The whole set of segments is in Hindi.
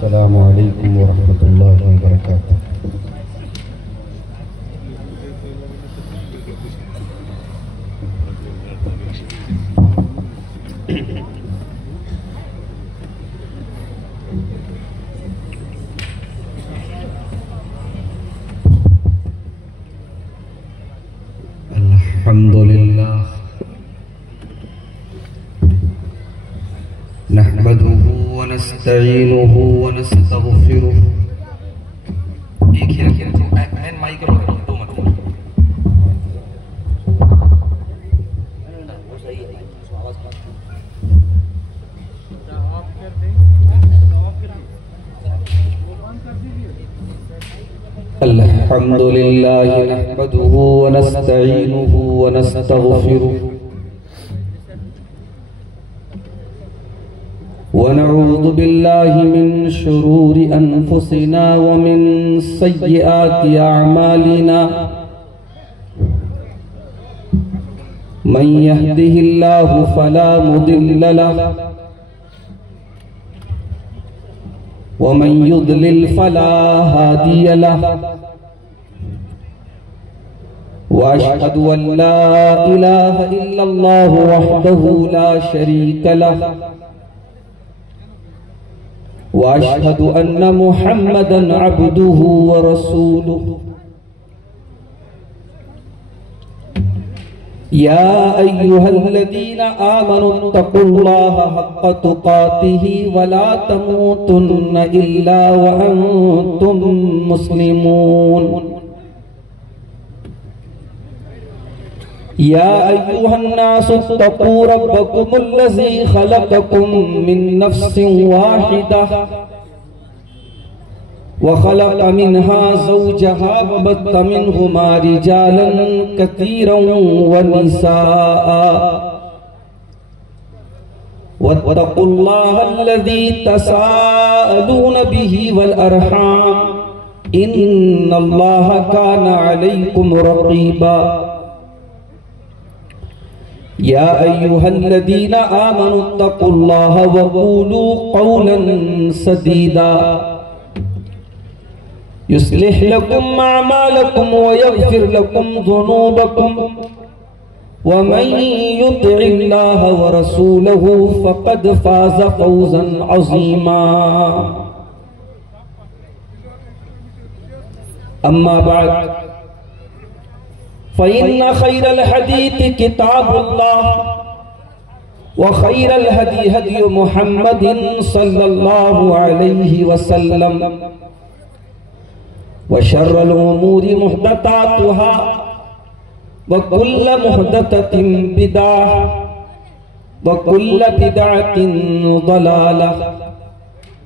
अस्सलामु अलैकुम वरहमतुल्लाहि वबरकातुहू। अल्हम्दुलिल्लाह नहमदुहु व नस्तईनुहु व नस्तगफिरुह। एक ही रखिए, मैन माइक लो, दो मत। अल्हम्दुलिल्लाह नहमदुहु व नस्तईनुहु व नस्तगफिरुह व नऊज़ु बिल्लाहि मिन शुरूरि अनफुसिना व मिन सय्यिआति अअमालिना। मन यहदिहिल्लाहु फला मुदिल्ल लहु व मन युद्लिल फला हादिय लहु। व अशहदु अन ला इलाहा इल्लल्लाहु वहदहु ला शरीका लहु व अशहदु अन्न मुहम्मदन अब्दुहु व रसूलुहु। या अय्युहल्लज़ीना आमनु तक़ुल्लाहा हक़्क़ तुक़ातिही व ला तमूतुन्न इल्ला व अंतुम मुस्लिमून। या अय्युहन्नासु तक़ू रब्बकुमुल्लज़ी ख़लक़कुम मिन नफ़्सिन वाहिदह व ख़लक़ मिन्हा ज़ौजहा व बत्थ मिन्हुमा रिजालन कसीरन व निसाअ वत्तक़ुल्लाहल्लज़ी तसाअलून बिही वल अरहाम इन्नल्लाहा काना अलैकुम रक़ीबा। या अय्युहल्लज़ीना आमनु तक़ुल्लाहा व क़ूलू क़ौलन सदीदा युस्लिह लकुम अअमालकुम व यग़फिर लकुम ज़ुनूबकुम व मन युतिइल्लाह व रसूलहु फ़क़द फ़ाज़ फ़ौज़न अज़ीमा। अम्मा बअद फ़इन्न ख़ैरल हदीथि किताबुल्लाह व ख़ैरल हदी हदी मुहम्मदिन सल्लल्लाहु अलैहि वसल्लम व शर्रल उमूरि मुहदसातुहा व कुल्ल मुहदसतिन बिदअह व कुल्ल बिदअतिन ज़लालह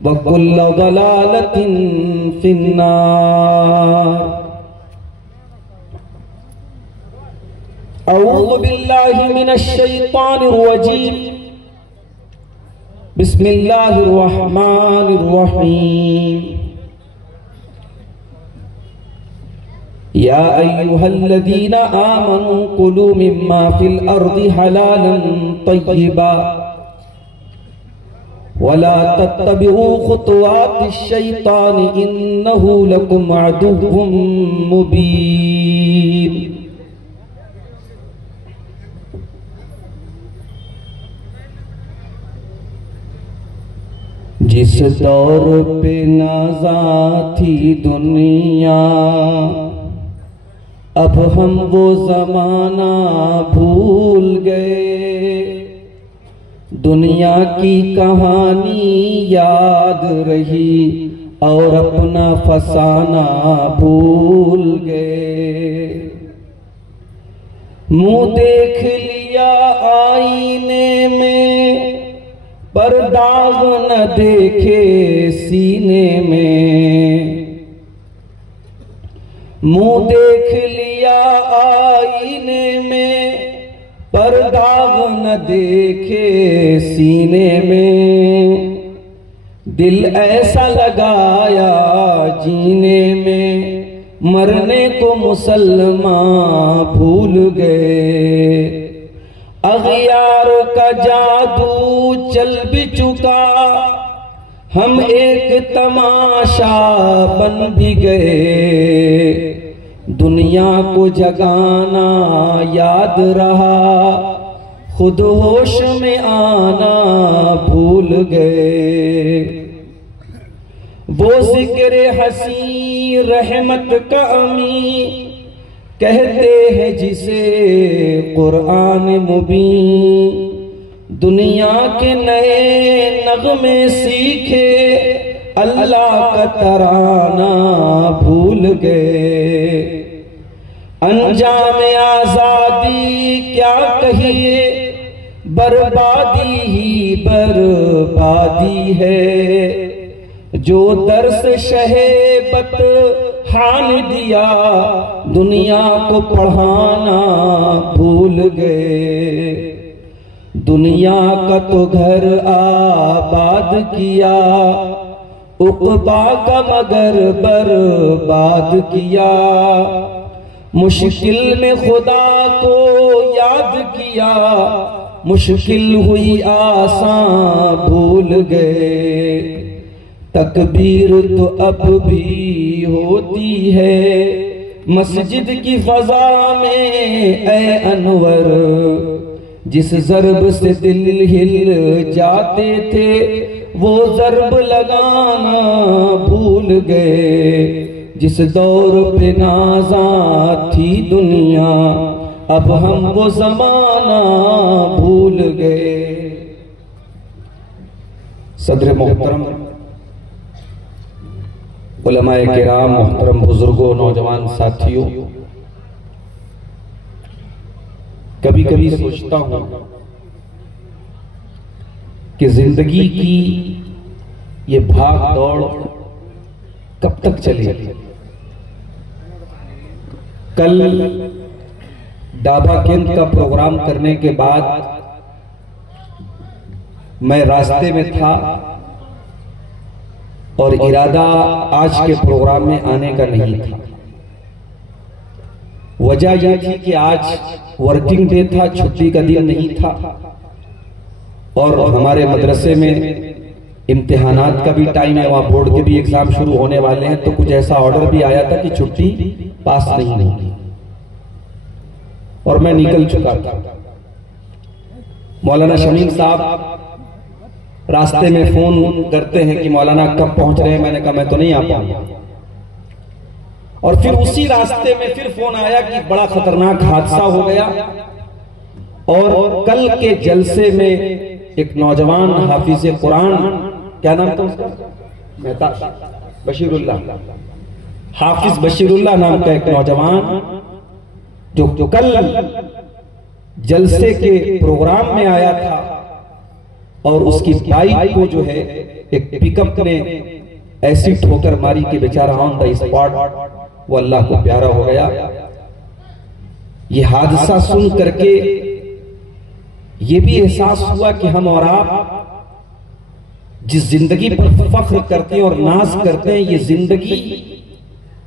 व कुल्ल ज़लालतिन फिन्नार। अऊज़ु बिल्लाहि मिनश शैतानिर रजीम। बिस्मिल्लाहिर रहमानिर रहीम। या अय्युहल्लज़ीना आमनू कुलू मिम्मा फिल अर्दि हलालन तय्यिबा वला तत्तबिऊ खुतुवातिश शैतानि इन्नहु लकुम अदुव्वुम मुबीन। जिस दौर पे नाज़ा थी दुनिया अब हम वो ज़माना भूल गए। दुनिया की कहानी याद रही और अपना फसाना भूल गए। मुँह देख लिया आईने में पर दाग न देखे सीने में। मुँह देख लिया आईने में पर दाग न देखे सीने में। दिल ऐसा लगाया जीने में मरने को मुसलमान भूल गए। अग़ियार का जादू चल भी चुका हम एक तमाशा बन भी गए, दुनिया को जगाना याद रहा, खुद होश में आना भूल गए। वो जिक्र हसी रहमत का अमी कहते हैं जिसे कुरान मुबीन, दुनिया के नए नगमे सीखे, अल्लाह का तराना भूल गए। अंजाम आजादी क्या कहिए, बर्बादी ही बर्बादी है। जो दर्स शहेबत हान दिया, दुनिया को पढ़ाना भूल गए। दुनिया का तो घर आबाद किया, उक़बा का मगर बर्बाद किया। मुश्किल में खुदा को याद किया, मुश्किल हुई आसान भूल गए। तकबीर तो अब भी होती है मस्जिद की फजा में ऐ अनवर, जिस ज़र्ब से दिल हिल जाते थे वो ज़र्ब लगाना भूल गए। जिस दौर पे नाज़ा थी दुनिया, अब हम वो ज़माना भूल गए। सदर मोहतरम, उलमाए किराम, मोहतरम बुजुर्गों, नौजवान साथियों, कभी कभी सोचता हूं कि जिंदगी की ये भाग दौड़ कब तक चलेगी। कल डाबा केंद्र का प्रोग्राम करने के बाद मैं रास्ते में था और इरादा आज के प्रोग्राम में आने का नहीं था। वजह यह थी कि आज वर्किंग डे था, छुट्टी का दिन नहीं था और हमारे मदरसे में इम्तिहानात का भी टाइम है, वहां बोर्ड के भी एग्जाम शुरू होने वाले हैं, तो कुछ ऐसा ऑर्डर भी आया था कि छुट्टी पास नहीं होगी और मैं निकल चुका था। मौलाना शमीम साहब रास्ते में फोन करते हैं कि मौलाना कब पहुंच रहे हैं। मैंने कहा मैं तो नहीं आ पाऊंगा। और फिर उसी रास्ते में फिर फोन आया कि बड़ा खतरनाक हादसा हो गया और कल के जलसे में एक नौजवान हाफिज कुरान, क्या नाम था उसका, बशीरुल्लाह, हाफिज बशीरुल्लाह नाम का एक नौजवान जो कल जलसे के प्रोग्राम में आया था और उसकी बाइक को जो है एक पिकअप ने ऐसी ठोकर मारी कि बेचारा ऑन द स्पॉट वो अल्लाह को प्यारा हो गया। ये हादसा सुन करके ये भी एहसास हुआ कि हम और आप जिस जिंदगी पर फख्र करते हैं और नाज करते हैं, ये जिंदगी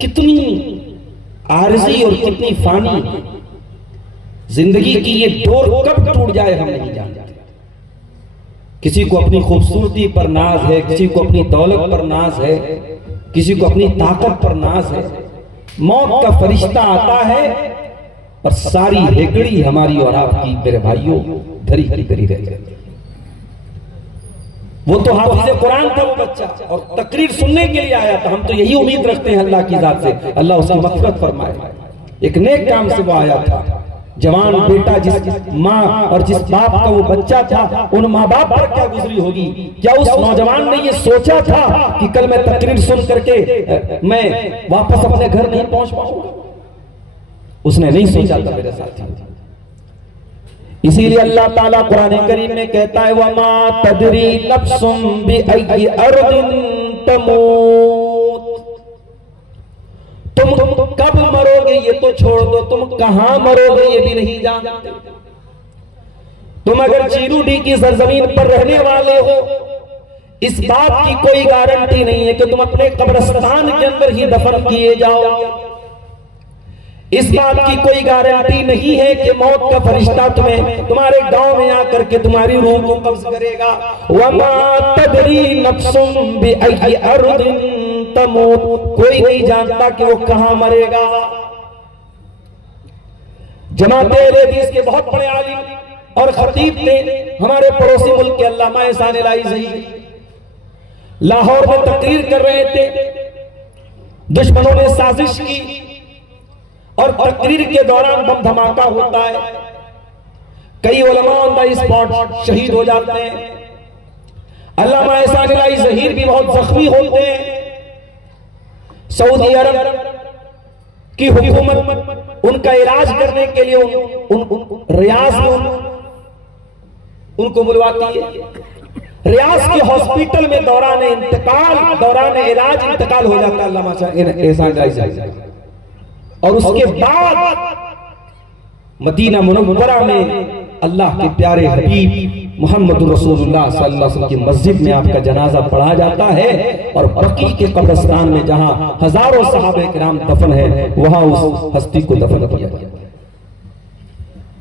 कितनी आरजी और कितनी फानी। जिंदगी की ये डोर कब टूट जाए हम नहीं जानते। किसी को अपनी खूबसूरती पर नाज है, किसी को अपनी दौलत पर नाज है, किसी को अपनी ताकत पर नाज है। मौत का फरिश्ता आता है और सारी हेकड़ी हमारी और आपकी, मेरे भाइयों, धरी धरी धरी रह जाती। वो तो हाफिज़ कुरान था वो बच्चा और तकरीर सुनने के लिए आया था। हम तो यही उम्मीद रखते हैं अल्लाह की जात से, अल्लाह उसकी मग़फ़िरत फरमाए। एक नेक काम से वो आया था। जवान बेटा, जिस माँ और जिस बाप का वो बच्चा था, उन माँ बाप पर क्या गुजरी होगी। क्या उस नौजवान ने ये सोचा था कि कल मैं तकरीर सुन करके मैं वापस अपने घर नहीं पहुंच पाऊंगा? उसने नहीं सोचा था मेरे साथी। इसीलिए अल्लाह ताला कुरान करीम में कहता है, वमा तदरी नफ्सुम बिअय्यि अर्दिन तमूत। तुम कब मरोगे ये तो छोड़ दो, तुम कहां मरोगे ये भी नहीं जानते। तुम अगर चीरूडी की सरजमीन पर रहने वाले हो, इस बात की कोई गारंटी नहीं है कि तुम अपने कब्रिस्तान के अंदर ही दफन किए जाओ। इस बात की कोई गारंटी नहीं है कि मौत का फरिश्ता तुम्हारे गांव में आकर के तुम्हारी रूह को कब्ज करेगा। वमा तदरी नफ्सुम बिअय्यि अर्दिन तमूत, कोई नहीं जानता कि वो कहां मरेगा। जमाते हदीस के बहुत बड़े आलिम और खतीब थे हमारे पड़ोसी मुल्क के अल्लामा एहसान इलाही ज़हीर, लाहौर में तकरीर कर रहे थे। दुश्मनों ने साजिश की और तकरीर के दौरान बम धमाका होता है, कई उलमा ऑन द स्पॉट शहीद हो जाते हैं। अल्लामा एहसान इलाही ज़हीर भी बहुत जख्मी होते हैं। सऊदी अरब की हुकूमत उनका इलाज करने के लिए रियाज में उनको बुलवाती है। रियाज के हॉस्पिटल में दौरान इलाज इंतकाल हो जाता है अल्लामा एहसान इलाही ज़हीर। और उसके बाद मदीना मुनव्वरा में अल्लाह के प्यारे हबीब मोहम्मद रसूलुल्लाह सल्लल्लाहु अलैहि वसल्लम की मस्जिद में आपका जनाजा पढ़ा जाता है और बकी के कब्रिस्तान में जहां हजारों सहाबे किराम दफन है वहां उस हस्ती को दफन किया गया।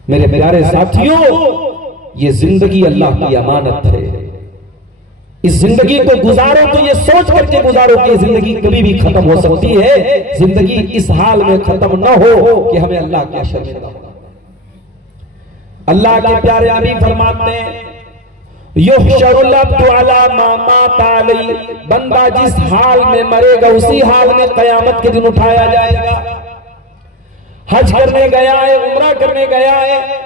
मेरे प्यारे साथियों, ये जिंदगी अल्लाह की अमानत है। इस जिंदगी को गुजारो तो ये सोच करके गुजारो कि जिंदगी कभी भी खत्म हो सकती है। जिंदगी इस हाल में खत्म न हो कि हमें अल्लाह के शर्मिंदा हो। अल्लाह के प्यारे हबीब फरमाते हैं, युहशरुल अब्दु अला मा माता अलैहि, बंदा जिस हाल में मरेगा उसी हाल में कयामत के दिन उठाया जाएगा। हज करने गया है, उम्रा करने गया है,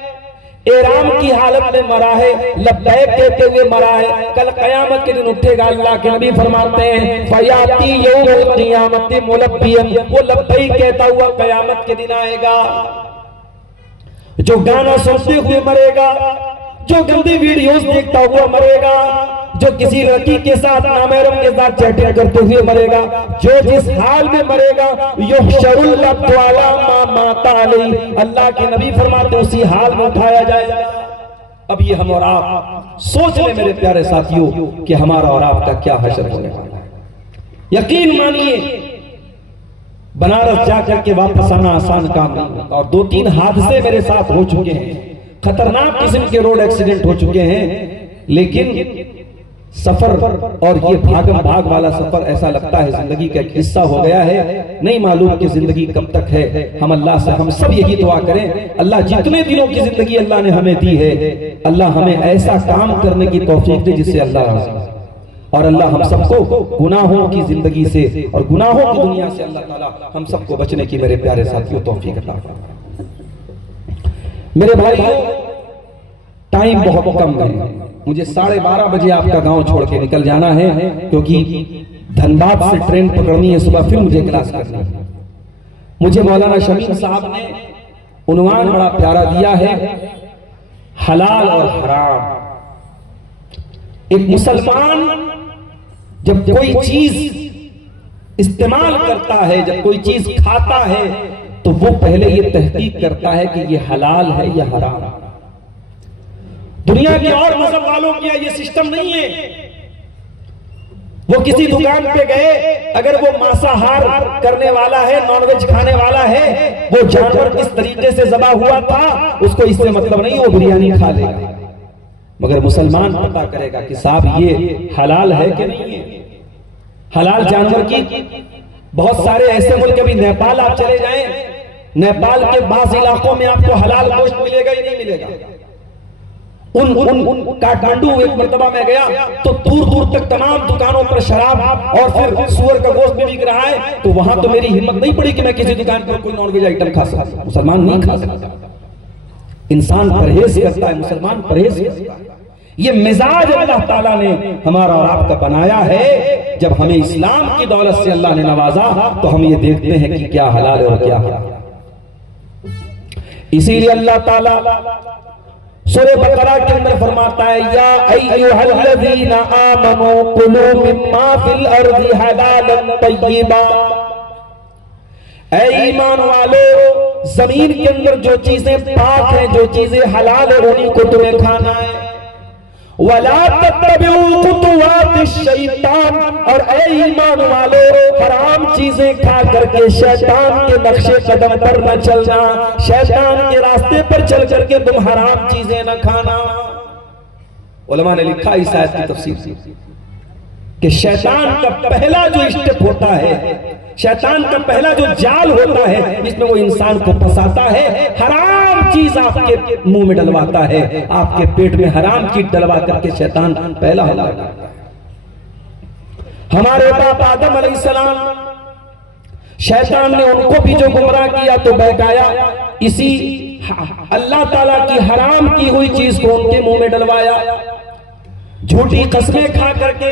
एराम की हालत में मरा है, लब्बैक कहते हुए मरा है, कल कयामत के दिन उठेगा। अल्लाह के नबी फरमाते हैं, फयाती यौमुल क़ियामति मुलब्बियन, वो लब्बैक कहता हुआ कयामत के दिन आएगा। जो गाना सुनते हुए मरेगा, जो गंदी वीडियोस देखता हुआ मरेगा, जो किसी लड़की के साथ नामहरम के साथ चैटिंग करते हुए मरेगा, जो जिस हाल में मरेगा, युहशरुल अब्दु अला मा माता अलैहि, अल्लाह के नबी फरमाते उसी हाल में उठाया जाएगा। अब ये हम और आप सोच लें मेरे प्यारे साथियों कि हमारा और आपका क्या हशर होने वाला है। यकीन मानिए बनारस जाकर के वापस आना आसान काम नहीं होता और 2-3 हादसे मेरे साथ हो चुके हैं, खतरनाक किस्म के रोड एक्सीडेंट हो चुके हैं। लेकिन सफर और ये भागम भाग वाला सफर ऐसा लगता है जिंदगी का एक हिस्सा हो गया है। नहीं मालूम कि जिंदगी कब तक है। हम अल्लाह से हम सब यही दुआ करें, अल्लाह जितने दिनों की जिंदगी अल्लाह ने हमें दी है, अल्लाह हमें ऐसा काम करने की तौफीक दे जिससे अल्लाह राज़ी हो। और अल्लाह हम सबको गुनाहों की जिंदगी से और गुनाहों की दुनिया से अल्लाह ताला हम सबको बचने की मेरे प्यारे साथियों तौफीक अता फरमाए। मेरे भाइयों, टाइम बहुत कम है, मुझे 12:30 बजे आपका गांव छोड़ के निकल जाना है क्योंकि धनबाद से ट्रेन पकड़नी है, सुबह फिर मुझे क्लास करनी है। मुझे मौलाना शमीम साहब ने उन्वान बड़ा प्यारा दिया है, हलाल और हराम। एक मुसलमान जब कोई चीज इस्तेमाल करता है, जब कोई चीज खाता है, तो वो पहले ये तहकीक करता है कि ये हलाल है या हराम। दुनिया के और मजहब वालों का ये सिस्टम नहीं है। वो किसी दुकान पे गए, अगर वो मांसाहार करने वाला है, नॉनवेज खाने वाला है, वो जानवर किस तरीके से ज़बा हुआ था उसको इससे मतलब नहीं, वो बिरयानी खा लेगा। मगर मुसलमान पता करेगा कि साहब ये हलाल है कि नहीं है। हलाल जानवर की बहुत सारे ऐसे मुल्क, अभी नेपाल आप चले जाएं, नेपाल के बाज़ इलाकों में आपको हलाल गोश्त मिलेगा ही नहीं मिलेगा। उन काठमांडू एक मर्तबा में गया तो दूर दूर तक तमाम दुकानों पर शराब और फिर सुअर का गोश्त भी बिक रहा है। तो वहां तो मेरी हिम्मत नहीं पड़ी कि मैं किसी दुकान पर कोई नॉनवेज आइटम खा सकता। मुसलमान नहीं खा सकता, इंसान परहेज करता है, मुसलमान परहेज करता है। ये मिजाज अल्लाह ताला ने हमारा और आपका बनाया है। जब हमें इस्लाम की दौलत से अल्लाह ने नवाजा तो हम ये देखते हैं कि क्या हलाल है और क्या हराम। इसीलिए अल्लाह ताला सूरह बकरा के अंदर फरमाता है, या अय्युहल्लज़ीना आमनू कुलू मिम्मा फिल अर्ज़ि हलालन तय्यिबा, ऐ ईमान वालों, जमीन के अंदर जो चीजें पाक हैं, जो चीजें हलाल है, उन्हीं को तुम्हें खाना है। वला तत्तबिउ खुतुवातिश शैतान, और ऐ ईमान वालों, हराम चीजें खा करके शैतान के नक्शे कदम पर न चलना, शैतान के रास्ते पर चल करके तुम हराम चीजें न खाना। उलमा ने लिखा इस आयत की तफसीर कि शैतान का पहला जो स्टेप होता है, शैतान का पहला जो जाल होता है जिसमें वो इंसान को फंसाता है, हराम चीज आपके मुंह में डलवाता है, आपके पेट में हराम चीज डलवा करके शैतान पहला हमला करता है। हमारे बाप आदम अलैहिस्सलाम, शैतान ने उनको भी जो गुमराह किया तो बहकाया, इसी अल्लाह ताला की हराम की हुई चीज को उनके मुंह में डलवाया। झूठी कस्में खा करके,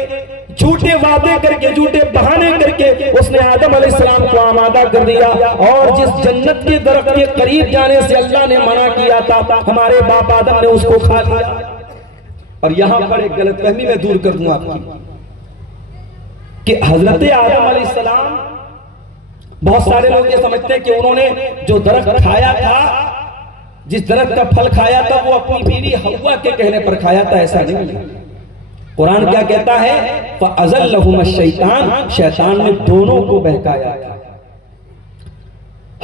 झूठे वादे करके, झूठे बहाने करके उसने आदम अलैहिस्सलाम को आमादा कर दिया। और जिस जन्नत के दरख्त के करीब जाने से अल्लाह ने मना किया था, हमारे बाप आदम ने उसको खा लिया। और यहां पर एक गलतफहमी मैं दूर कर दूं आपकी कि हजरत आदम अलैहिस्सलाम, बहुत सारे लोग ये समझते हैं कि उन्होंने जो दरख्त खाया था, जिस दरख्त का फल खाया था, वो अपनी बीवी हव्वा के कहने पर खाया था, ऐसा नहीं है। कुरान क्या कहता है? फ़अज़ल्लहुम शैतान, शैतान ने दोनों को बहकाया था।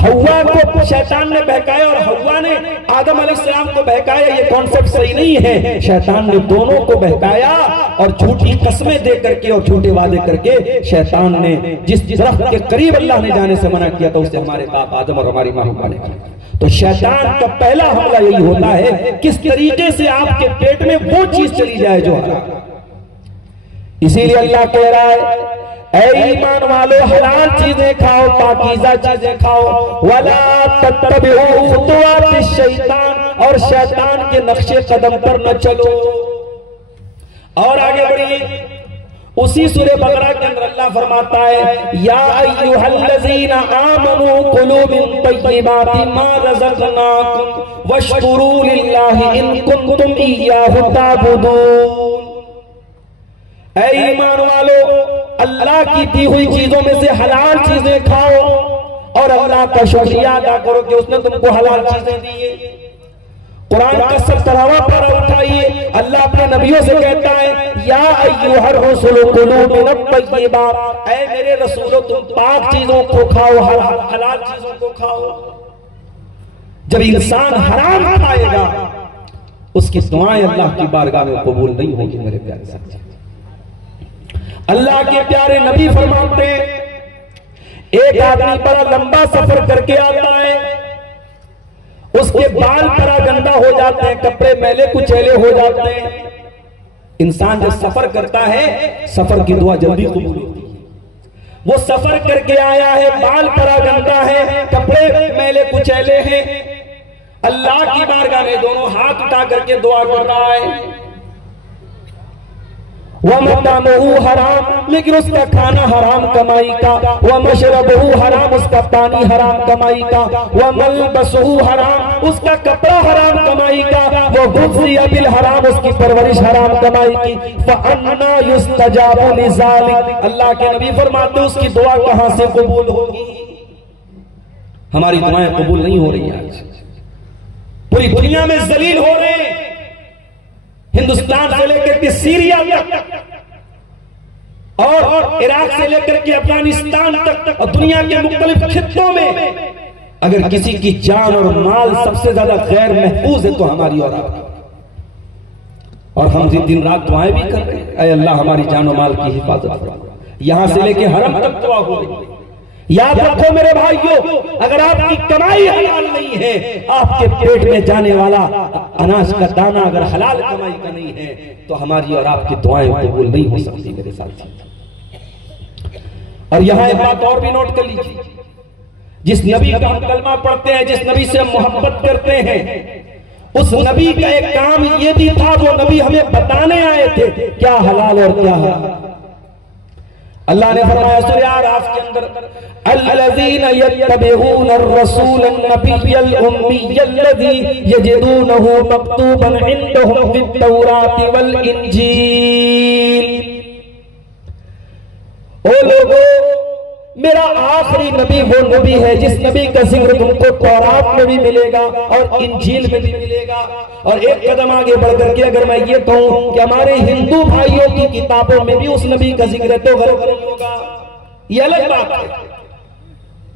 हव्वा को शैतान ने बहकाया और हव्वा ने आदम अलैहिस्सलाम को बहकाया, ये कॉन्सेप्ट सही नहीं है। शैतान ने दोनों को बहकाया और झूठी कस्में दे करके और झूठे वादे करके शैतान ने जिस दरख्त के करीब अल्लाह ने जाने से मना किया था, उससे हमारे बाप आदम और हमारी मां हव्वा ने किया। तो शैतान का पहला हमला यही होता है, किस तरीके से आपके पेट में वो चीज चली जाए जो हराम। इसीलिए अल्लाह कह रहा है, ऐ ईमान वालों, हलाल चीजें खाओ, पाकीज़ा चीजें खाओ, वला तत्तबिउ खुतुवातिश शैतान, और शैतान के नक्शे कदम पर न चलो। और आगे बढ़िए, उसी सूरह बकरा के अंदर अल्लाह फरमाता है, या अय्युहल्लज़ीना आमनू कुलू मिन तय्यिबाति मा रज़क़नाकुम वश्कुरू लिल्लाहि इन कुंतुम इय्याहु ताबुदून। ऐ ईमान वालों, अल्लाह की दी हुई चीजों में से हलाल चीजें खाओ और अल्लाह का शुक्रिया अदा करो कि उसने तुमको हलाल चीजें दी है। कुरान का 70वां पारा उठाइए, अल्लाह अपने नबियों से कहता है, या अय्युहर रसूल कुलू मिनत तय्यिबात, ऐ मेरे रसूलो तुम पाक चीजों को खाओ, हलाल चीजों को खाओ। जब इंसान हराम खाएगा, उसकी दुआएं अल्लाह की बारगाह में कबूल नहीं होगी। मेरे प्यारे साथी, अल्लाह के प्यारे नबी फरमाते हैं, एक आदमी बड़ा लंबा सफर करके आता है, उसके बाल परागंदा हो जाते हैं, कपड़े मैले कुचैले हो जाते हैं। इंसान जब सफर करता है, सफर की दुआ जल्दी कबूल होती है। वो सफर करके आया है, बाल परागंदा है, कपड़े मैले कुचैले हैं, अल्लाह की बारगाह में दोनों हाथ उठा करके दुआ कर रहा है। वमतमहु हराम, लेकिन उसका खाना हराम कमाई का, वमशरबहु हराम, उसका पानी हराम कमाई का, वमलबसहु हराम, उसका कपड़ा हराम कमाई का, वगुज़िया बिल हराम, उसकी परवरिश हराम कमाई की। फअन्ना युस्तजाबु लिज़ालिक, अल्लाह के नबी फरमाते उसकी दुआ कहां से कबूल होगी? हमारी दुआएं कबूल नहीं हो रही आज, पूरी दुनिया में जलील हो रहे हैं। हिंदुस्तान से लेकर के सीरिया तक और इराक से लेकर के अफगानिस्तान तक और दुनिया के मुख्तलिफ खित्तों में अगर किसी की जान और माल सबसे ज्यादा गैर महफूज है तो हमारी और आपकी। और हम दिन रात दुआएं भी कर रहे हैं, ऐ अल्लाह हमारी जान और माल की हिफाजत फरमा। यहां से लेके हरम तक दुआ हो रही है। याद रखो मेरे भाइयों, अगर आपकी कमाई हलाल नहीं है, आपके पेट में जाने वाला अनाज का दाना अगर हलाल कमाई का नहीं है, तो हमारी और आपकी दुआएं कबूल नहीं हो सकती मेरे साथ। और यहां एक बात और भी नोट कर लीजिए, जिस नबी का हम कलमा पढ़ते हैं, जिस नबी से हम मोहब्बत करते हैं, उस नबी का एक काम ये भी था, वो नबी हमें बताने आए थे क्या हलाल और क्या हराम। अल्लाह ने फरमाया सूरह आराफ के अंदर, अल्लज़ीना यत्तबिऊना अर्रसूलन नबिय्यल उम्मिय्यल्लज़ी यजिदूनहु मक्तूबन इंदहुम फित-तौराति वल इंजील। ओ लोगों, मेरा आखिरी नबी वो नबी है जिस नबी का जिक्र तुमको तौरात में भी मिलेगा और इंजील में भी मिलेगा। और एक कदम आगे बढ़कर के अगर मैं ये कहूं कि हमारे हिंदू भाइयों की किताबों में भी उस नबी का जिक्र है तो गलत नहीं होगा। ये अलग बात है।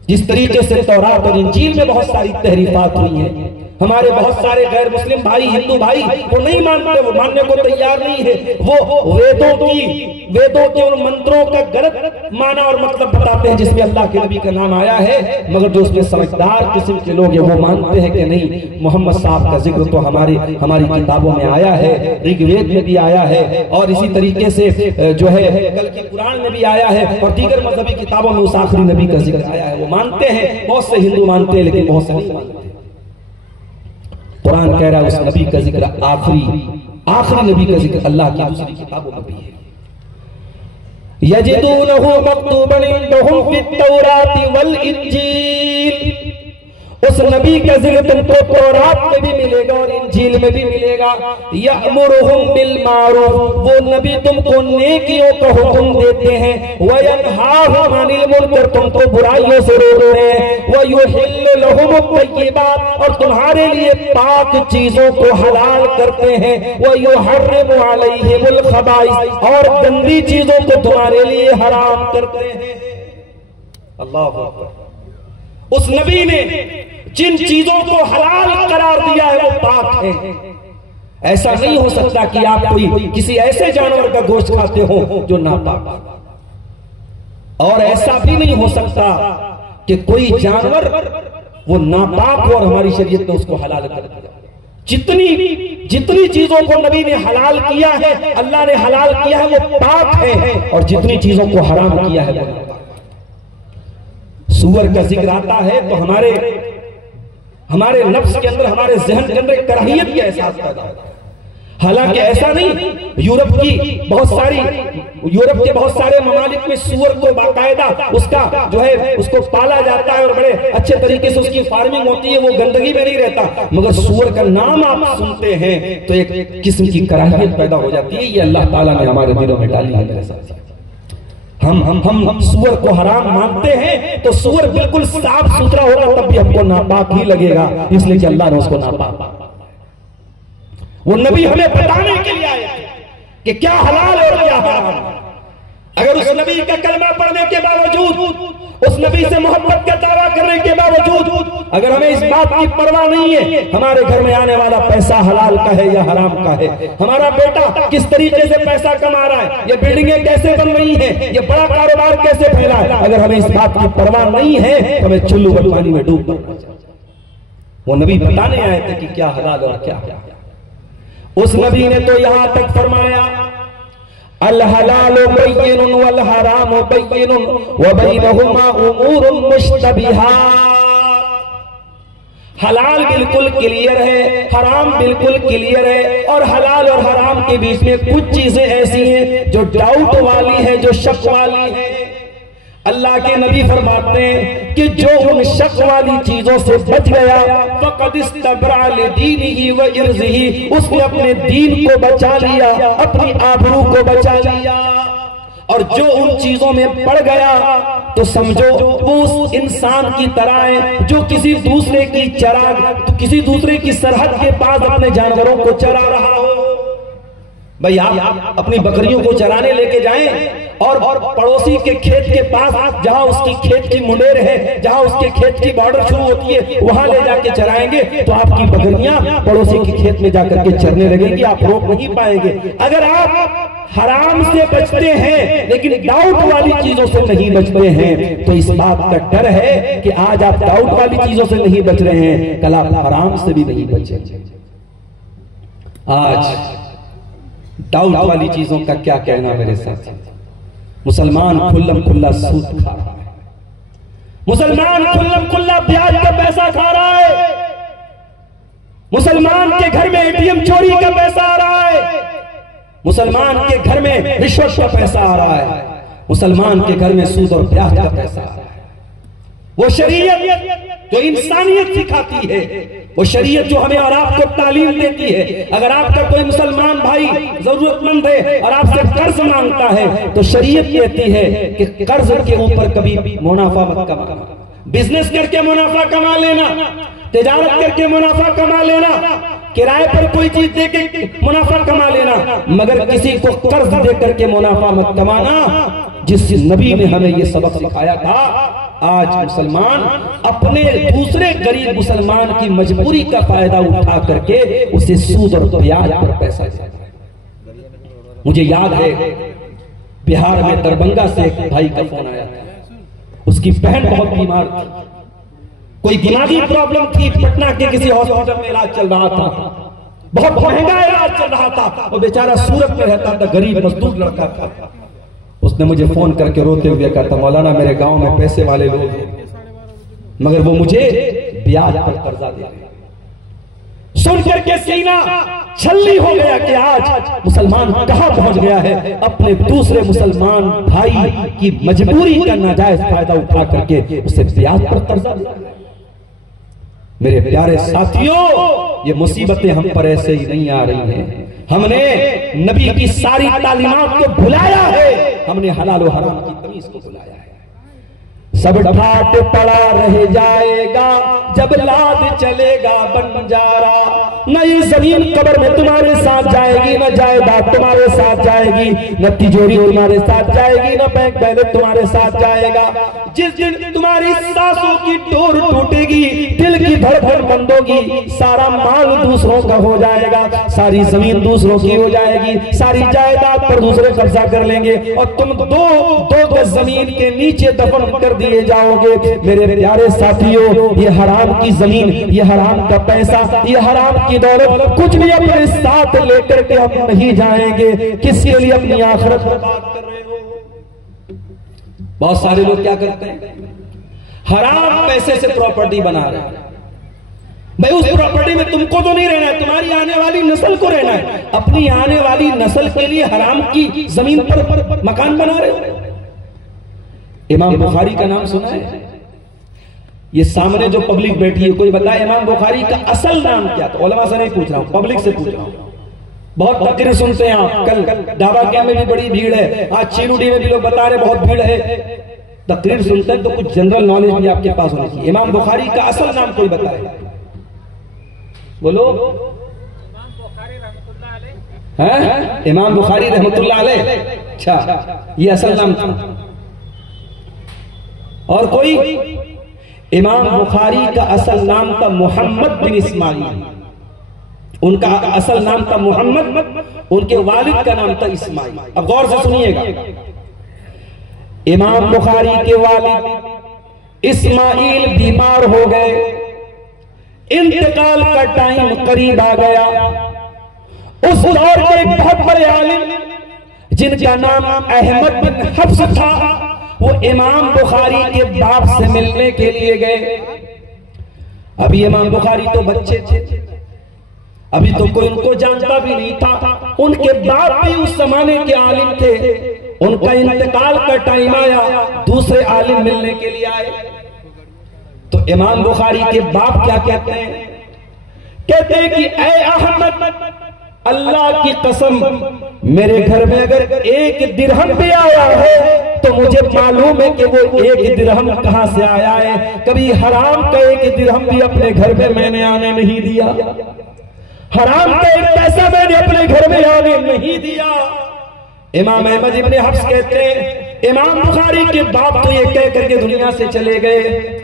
जिस तरीके से तौरात और इंजील में बहुत सारी तहरीफात हुई हैं, हमारे बहुत सारे गैर मुस्लिम भाई, हिंदू भाई वो नहीं मानते, वो मानने को तैयार नहीं है। वो वेदों के उन मंत्रों का गलत माना और मतलब बताते हैं जिसमें अल्लाह के नबी का नाम आया है, मगर जो उसमें समझदार किस्म के लोग हैं वो मानते हैं कि नहीं, मोहम्मद साहब का जिक्र तो हमारी किताबों में आया है, ऋग्वेद में भी आया है, और इसी तरीके से जो है कल की कुरान में भी आया है, और दीगर मजहबी किताबों में उस आखिरी नबी का जिक्र आया है। वो मानते हैं, बहुत से हिंदू मानते हैं, लेकिन बहुत से नहीं मानते। कुरान कह रहा है उस नबी का जिक्र आखिरी नबी का जिक्र अल्लाह की दूसरी किताबों में भी है। यजिदूनहु मक्तूबन इंदहुम फित-तौराति वल इंजील, उस नबी का जिक्र तुमको तौरात में भी मिलेगा और इंजील में भी मिलेगा। यअमुरुहुम बिल मारूफ, वो नबी तुमको नेकियों का हुक्म देते हैं। व यनहाहुम अनिल मुनकर, तुमको बुराइयों से रोकते हैं। व युहिल्लु लहुमुत तय्यिबात, और तुम्हारे लिए पाक चीजों को हलाल करते हैं। व युहर्रिमु अलैहिमुल खबाइस, और गंदी चीजों को तुम्हारे लिए हराम करते हैं। अल्लाह अकबर। उस नबी ने जिन चीजों को हलाल करार दिया है वो पाक है। ऐसा नहीं हो सकता कि आप कोई किसी ऐसे जानवर का गोश्त खाते हो जो नापाक, और ऐसा भी नहीं हो सकता कि कोई जानवर वो नापाक हो और हमारी शरीयत ने उसको हलाल कर दिया। जितनी चीजों को नबी ने हलाल किया है, अल्लाह ने हलाल किया है, वो पाक है, और जितनी चीजों को हराम किया है वो नापाक। सूअर का जिक्र आता है तो हमारे नफ्स के अंदर, हमारे जहन के अंदर कराहियत का एहसास पैदा होता है। हालांकि ऐसा नहीं, यूरोप के बहुत सारे ममालिक में सूअर को बाकायदा उसका जो है उसको पाला जाता है और बड़े अच्छे तरीके से उसकी फार्मिंग होती है, वो गंदगी में नहीं रहता। मगर सूअर का नाम आप सुनते हैं तो एक किस्म की कराहियत पैदा हो जाती है। ये अल्लाह ताला ने हमारे दिलों में डाली है मेरे साथ। हम सूअर को हराम मानते हैं तो सूअर बिल्कुल साफ सुथरा होगा तब भी हमको नापाक ही लगेगा, इसलिए कि अल्लाह ने उसको नापाक। वो नबी हमें बताने के लिए आए थे कि क्या हलाल और क्या हराम। अगर उस नबी का कलमा पढ़ने के बावजूद, उस नबी से मोहब्बत का दावा करने के बावजूद अगर हमें इस बात की परवाह नहीं है हमारे घर में आने वाला पैसा हलाल का है या हराम का है, हमारा बेटा किस तरीके से पैसा कमा रहा है, ये बिल्डिंगें कैसे बन रही हैं, ये बड़ा कारोबार कैसे फैला है, अगर हमें इस बात की परवाह नहीं है तो हमें चुल्लू पर पानी में डूब पड़ना चाहिए। वो नबी बताने आए थे कि क्या हलाल और क्या। उस नबी ने तो यहां तक फरमाया अल हलालु बय्यिनुन वल हरामु बय्यिनुन व बैनहुमा उमूरुन मुश्तबिहात। हलाल बिल्कुल क्लियर है, हराम बिल्कुल क्लियर है, और हलाल और हराम के बीच में कुछ चीजें ऐसी हैं जो डाउट वाली है, जो शक वाली है। अल्लाह के नबी फरमाते हैं कि जो उन शक वाली चीजों से बच गया फक़द इस्तबरा लिदीनिही व इर्ज़िही, उसने अपने दीन को बचा लिया, अपनी आबरू को बचा लिया। और जो उन चीजों में पड़ गया तो समझो वो उस इंसान की तरह है जो किसी दूसरे की सरहद के पास अपने जानवरों को चरा रहा हो। भाई आप अपनी बकरियों को चराने लेके जाएं और पड़ोसी के खेत के पास जहां उसकी खेत की मुंडेर है, जहां उसके खेत की बॉर्डर शुरू होती है, वहां ले जाके चराएंगे तो आपकी बकरियां पड़ोसी के खेत में जाकर के चरने लगेंगी, आप रोक नहीं पाएंगे। अगर आप हराम से बचते हैं लेकिन डाउट वाली चीजों से नहीं बचते हैं तो इस बात का डर है कि आज आप डाउट वाली चीजों से नहीं बच रहे हैं, कल आप हराम से भी नहीं बचेंगे। आज डाउट वाली चीजों का क्या कहना मेरे साथ। मुसलमान खुल्लम खुल्ला सूद खा रहा है, मुसलमान खुल्लम खुल्ला ब्याज का पैसा खा रहा है, मुसलमान के घर में एटीएम चोरी का पैसा आ रहा है, मुसलमान के घर में रिश्वत का पैसा आ रहा है, मुसलमान के घर में सूद और ब्याज का पैसा आ रहा है। वो शरीयत जो इंसानियत सिखाती है, वो शरीयत जो हमें और आपको तालीम देती है, अगर आपका कोई मुसलमान भाई जरूरतमंद है और आपसे कर्ज मांगता है तो शरीयत कहती है कि कर्ज के ऊपर कभी मुनाफा मत कमाना, बिजनेस करके मुनाफा कमा लेना, तिजारत करके मुनाफा कमा लेना, किराए पर कोई चीज दे के मुनाफा कमा लेना, मगर किसी को कर्ज दे करके मुनाफा मत कमाना। जिस नबी ने हमें ये सबक सिखाया था, आज मुसलमान अपने दूसरे गरीब मुसलमान की मजबूरी का फायदा उठा करके उसे सूद और ब्याज पर पैसा देता है। मुझे याद है बिहार में दरभंगा से एक भाई का फोन आया था, उसकी बहन बहुत बीमार थी, कोई दिमागी प्रॉब्लम थी, पटना के किसी हॉस्पिटल में इलाज चल रहा था, बहुत महंगा इलाज चल रहा था, वो बेचारा सूरत में रहता था, गरीब मजदूर लड़का था। उसने मुझे फोन करके रोते हुए कहा था, मौलाना मेरे गांव में पैसे वाले लोग हैं, मगर वो मुझे ब्याज पर कर्जा दे रहे हैं। सुन करके सीना छल्ली हो गया कि आज मुसलमान कहां पहुंच गया है, अपने दूसरे मुसलमान भाई की मजबूरी का नाजायज फायदा उठा करके उसे ब्याज पर कर्जा दे रहा है। मेरे प्यारे साथियों, ये मुसीबतें हम पर ऐसे ही नहीं आ रही हैं। हमने नबी की सारी तालीमात को भुलाया है, हमने हलाल और हराम की तमीज को भुलाया है। सब ठाट पड़ा रह जाएगा जब लाद चलेगा बंजारा, न ये जमीन कब्र में तुम्हारे साथ जाएगी, न जायदाद तुम्हारे साथ जाएगी, न तिजोरी तुम्हारे साथ जाएगी, न बैंक बैलेंस तुम्हारे साथ जाएगा। जिस दिन तुम्हारी सांसों की डोर टूटेगी, दिल की धड़कन बंद होगी, सारा माल दूसरों का हो जाएगा, सारी जमीन दूसरों की हो जाएगी, सारी जायदाद पर दूसरे कब्जा कर लेंगे और तुम दो गज जमीन के नीचे दफन कर दिए जाओगे। मेरे प्यारे साथियों, ये हराम की जमीन, ये हराम का पैसा, ये हराम की दौलत कुछ भी अपने साथ लेकर के हम नहीं जाएंगे। किसके लिए अपनी आखिरत बर्बाद कर रहे हो? बहुत सारे लोग क्या करते हैं, हराम पैसे से प्रॉपर्टी बना रहे हैं। भाई उस प्रॉपर्टी में तुमको तो नहीं रहना है, तुम्हारी आने वाली नस्ल को रहना है। अपनी आने वाली नस्ल के लिए हराम की जमीन पर मकान बना रहे हो। इमाम बुखारी का नाम सुना है? ये सामने जो पब्लिक बैठी है, कोई बताए इमाम बुखारी का असल नाम क्या था? उलमा से नहीं पूछ रहा हूं, पब्लिक से पूछ रहा हूं। बहुत तकरीर सुनते हैं आप, कल डाबा कैंप में भी बड़ी भीड़ है, आज चीनुडी में भी लोग बता रहे बहुत भीड़ है। तकरीर सुनते हैं तो कुछ जनरल नॉलेज भी आपके पास होनी चाहिए। इमाम बुखारी का असल नाम कोई बताए? बोलो। इमाम बुखारी रहमतुल्लाह अलैह, अच्छा ये असल नाम था। और कोई? इमाम बुखारी का असल नाम था मोहम्मद बिन इस्माइल, उनका असल नाम था मोहम्मद, उनके वालिद का नाम था इस्माइल। अब गौर से सुनिएगा, इमाम बुखारी के वालिद इस्माइल बीमार हो गए, इंतकाल का टाइम करीब आ गया। उस दौर के एक बहुत बड़े आलिम जिनका नाम अहमद बिन हफ्स था, वो इमाम बुखारी के बाप से मिलने के लिए गए। अभी इमाम बुखारी तो बच्चे थे, अभी तो कोई उनको जानता भी नहीं था। उनके बाप भी उस जमाने के आलिम थे। उनका इंतकाल का टाइम आया, दूसरे आलिम मिलने के लिए आए। तो इमाम बुखारी के बाप क्या कहते हैं? कहते हैं कि ऐ अहमद, अल्लाह की कसम, मेरे घर में अगर एक दिरहम भी आया है तो मुझे मालूम है कि वो एक दिरहम कहां से आया है। कभी हराम का एक दिरहम भी अपने घर में मैंने आने नहीं दिया, हराम का एक पैसा मैंने अपने घर में आने नहीं दिया। इमाम अहमद इब्ने हफ्स कहते हैं, इमाम बुखारी के बाप तो ये कह करके दुनिया से चले गए।